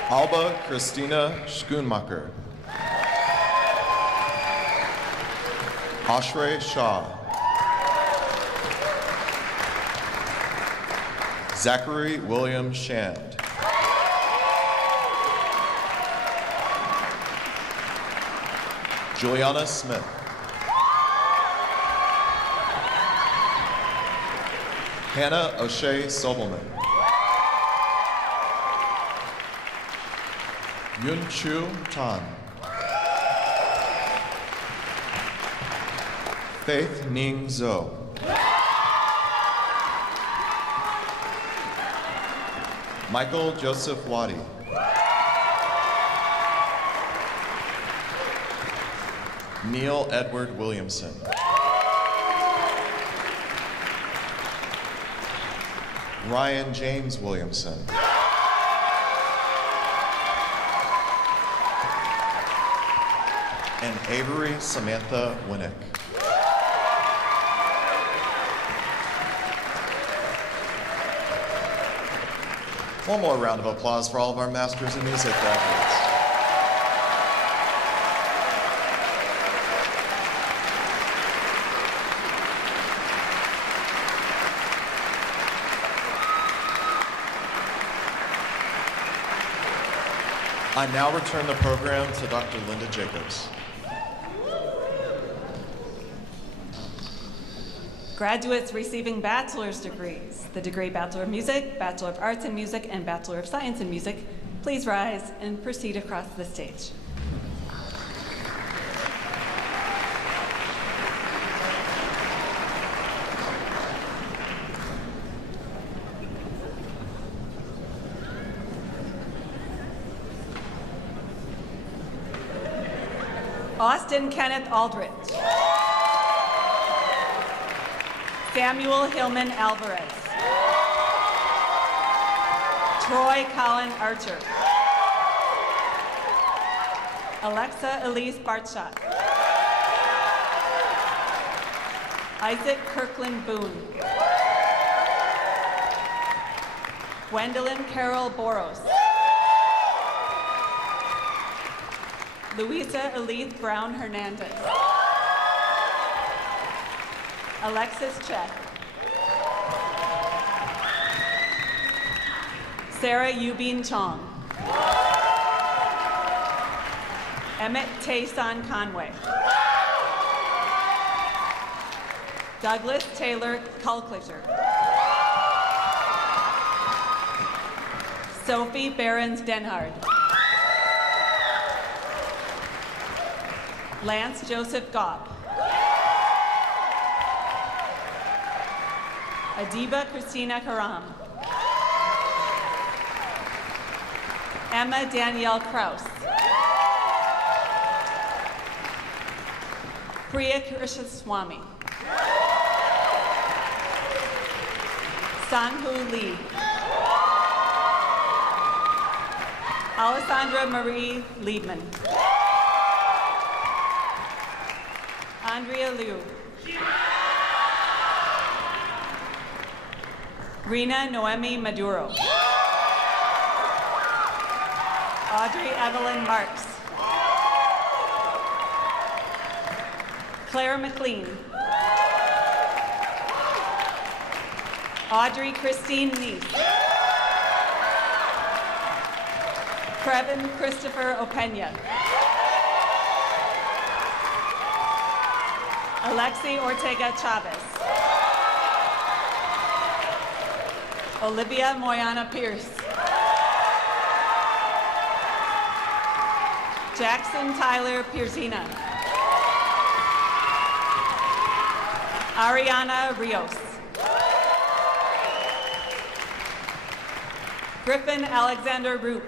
Alba Christina Schoonmacher. Ashray Shah. Zachary William Shand. Juliana Smith. Hannah O'Shea Sobelman. Yun Chu Tan. Faith Ning Zhou. Michael Joseph Waddy. Neil Edward Williamson. Ryan James Williamson. And Avery Samantha Winnick. One more round of applause for all of our Masters in Music graduates. I now return the program to Dr. Linda Jacobs. Graduates receiving bachelor's degrees, the degree Bachelor of Music, Bachelor of Arts in Music, and Bachelor of Science in Music, please rise and proceed across the stage. Austin Kenneth Aldrich. Samuel Hillman Alvarez. Troy Colin Archer. Alexa Elise Bartschott. Isaac Kirkland Boone. Gwendolyn Carol Boros. Luisa Elise Brown Hernandez. Alexis Chet. Sarah Yubin Chong. Emmett Tayson Conway. Douglas Taylor Culclisher. Sophie Behrens Denhard. Lance Joseph Gopp. Adiba Christina Karam. Emma Danielle Kraus. Priya Krishnaswamy. Sanghu Lee. Alessandra Marie Liebman. Andrea Liu. Rena Noemi Maduro. Audrey Evelyn Marks. Claire McLean. Audrey Christine Neese. Previn Christopher Opena. Alexi Ortega Chavez. Olivia Moyana Pierce. Jackson Tyler Pierzina. Ariana Rios. Griffin Alexander Roop.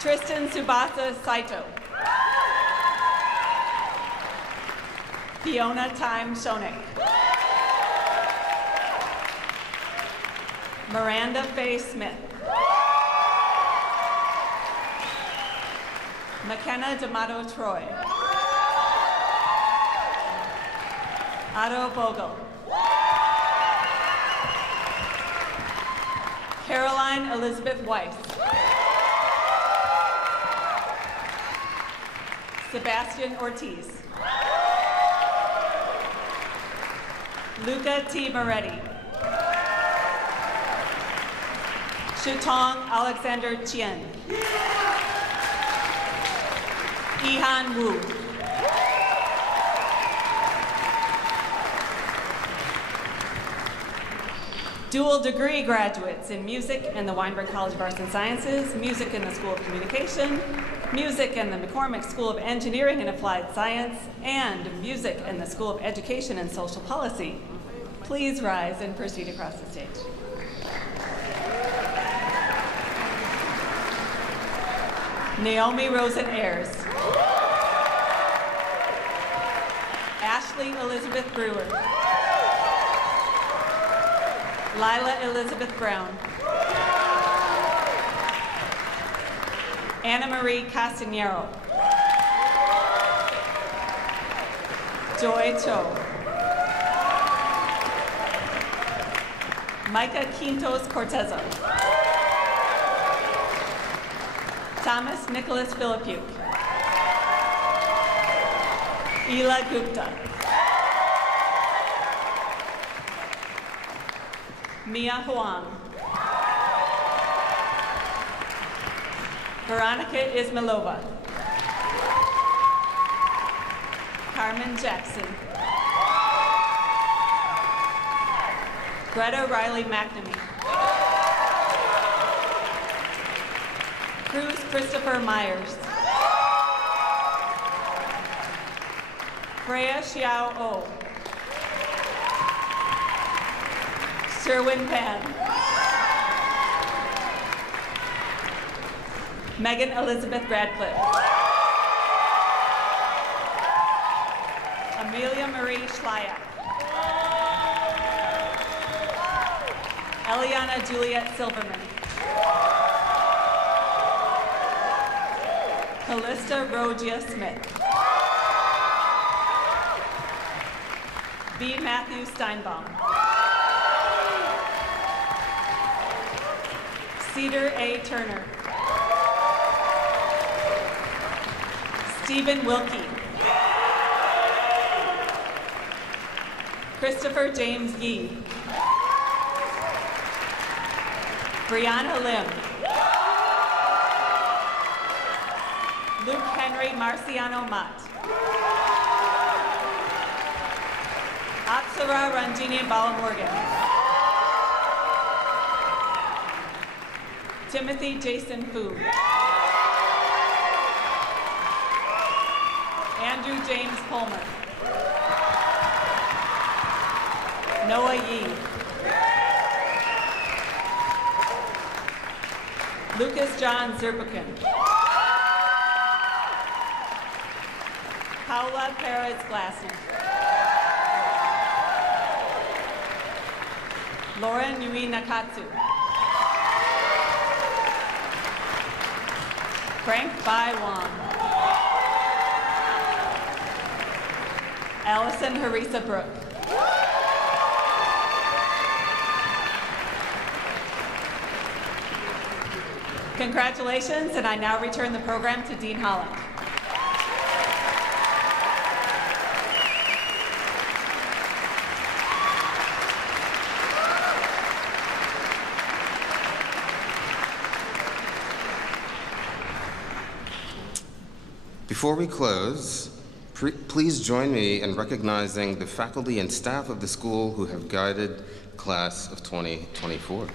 Tristan Subasa Saito. Fiona Time Shonik. Miranda Faye Smith. McKenna D'Amato Troy. Otto Vogel. Caroline Elizabeth Weiss. Sebastian Ortiz. Luca T. Moretti. Shutong Alexander Chien. Ihan Wu. Dual degree graduates in music in the Weinberg College of Arts and Sciences, music in the School of Communication, music in the McCormick School of Engineering and Applied Science, and music in the School of Education and Social Policy. Please rise and proceed across the stage. Naomi Rosen Ayers. Ashley Elizabeth Brewer. Lila Elizabeth Brown. Anna Marie Castanero. Joy Cho. Micah Quintos Cortezo. Thomas Nicholas Philippuk. Ela Gupta. Mia Huang. Veronica Ismailova. Carmen Jackson. Greta Riley McNamee. Cruz Christopher Myers. Freya Xiao O. Sherwin Pan. Megan Elizabeth Radcliffe. Amelia Marie Schlyak. Eliana Juliet Silverman. Callista Rogia Smith. B. Matthew Steinbaum. Cedar A. Turner. Stephen Wilkie. Christopher James Yee. Brianna Lim. Luke Henry Marciano Mott. Aksara Ranjini Balamorgan. Timothy Jason Fu. Andrew James Palmer. Noah Yee. Lucas John Zerbukin. Paula Perez Glassner. Lauren Yui Nakatsu. Frank Bai Wong. Allison Harisa Brooke. Congratulations, and I now return the program to Dean Holland. Before we close, please join me in recognizing the faculty and staff of the school who have guided the class of 2024.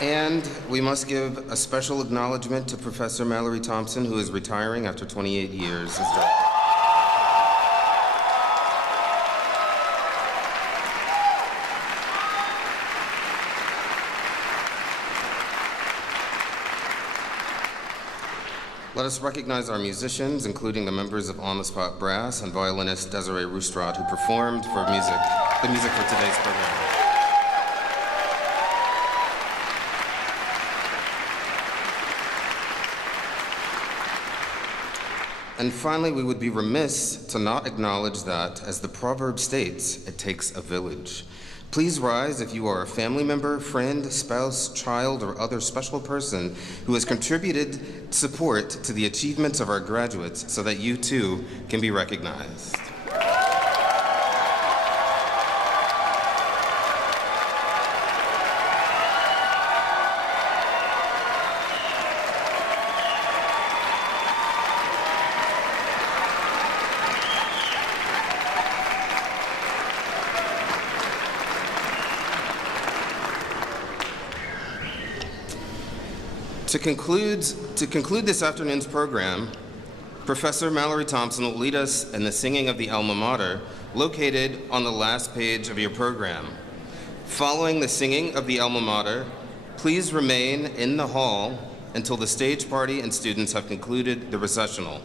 And we must give a special acknowledgement to Professor Mallory Thompson, who is retiring after 28 years as director. Let us recognize our musicians, including the members of On the Spot Brass and violinist Desiree Roustrat, who performed the music for today's program. And finally, we would be remiss to not acknowledge that, as the proverb states, it takes a village. Please rise if you are a family member, friend, spouse, child, or other special person who has contributed support to the achievements of our graduates so that you too can be recognized. To conclude this afternoon's program, Professor Mallory Thompson will lead us in the singing of the Alma Mater, located on the last page of your program. Following the singing of the Alma Mater, please remain in the hall until the stage party and students have concluded the recessional.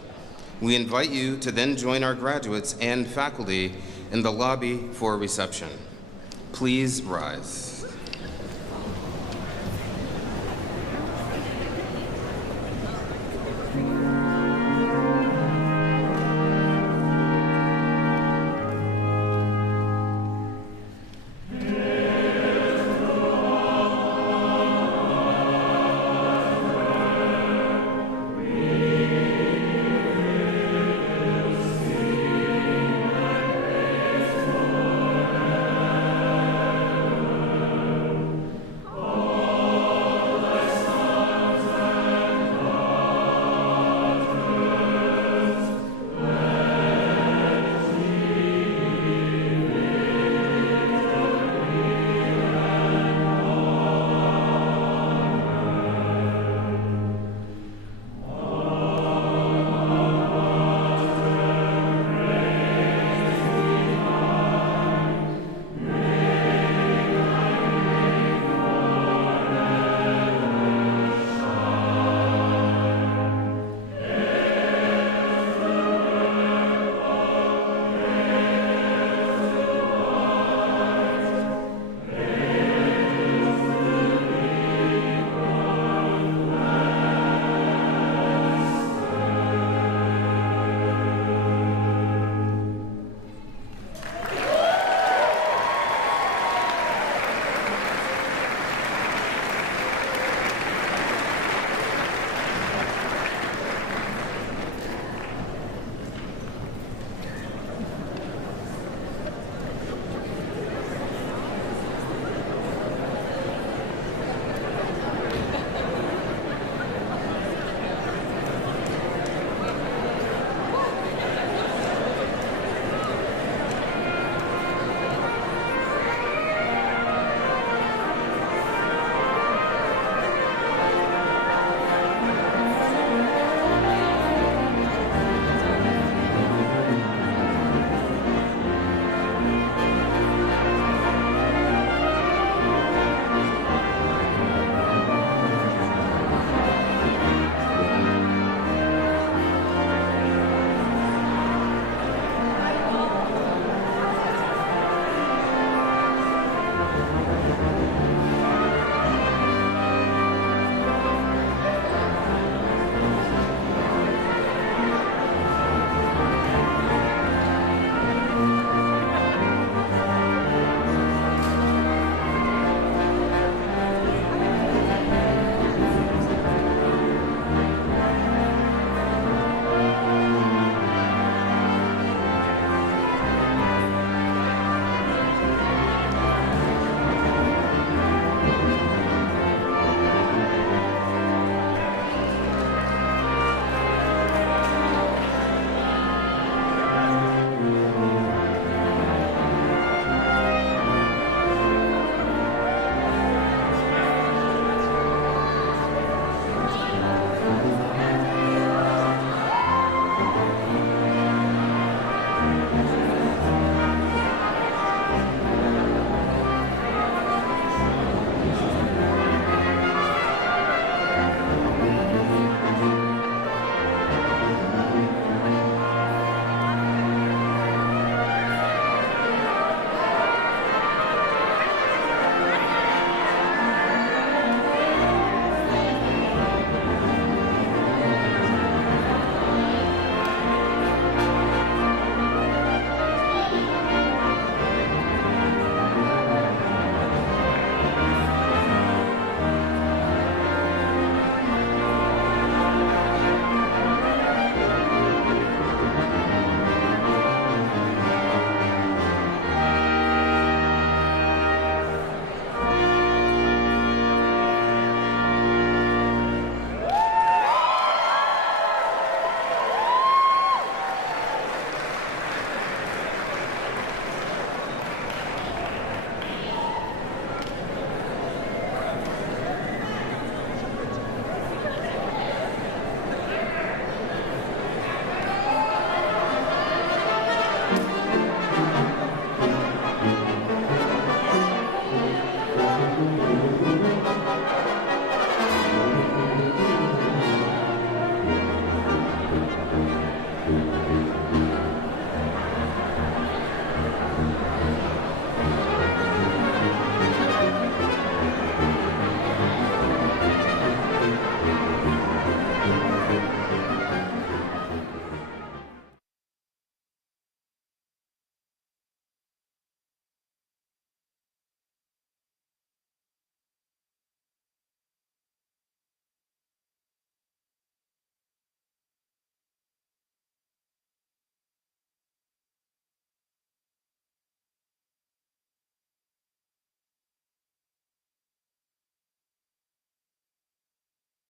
We invite you to then join our graduates and faculty in the lobby for a reception. Please rise.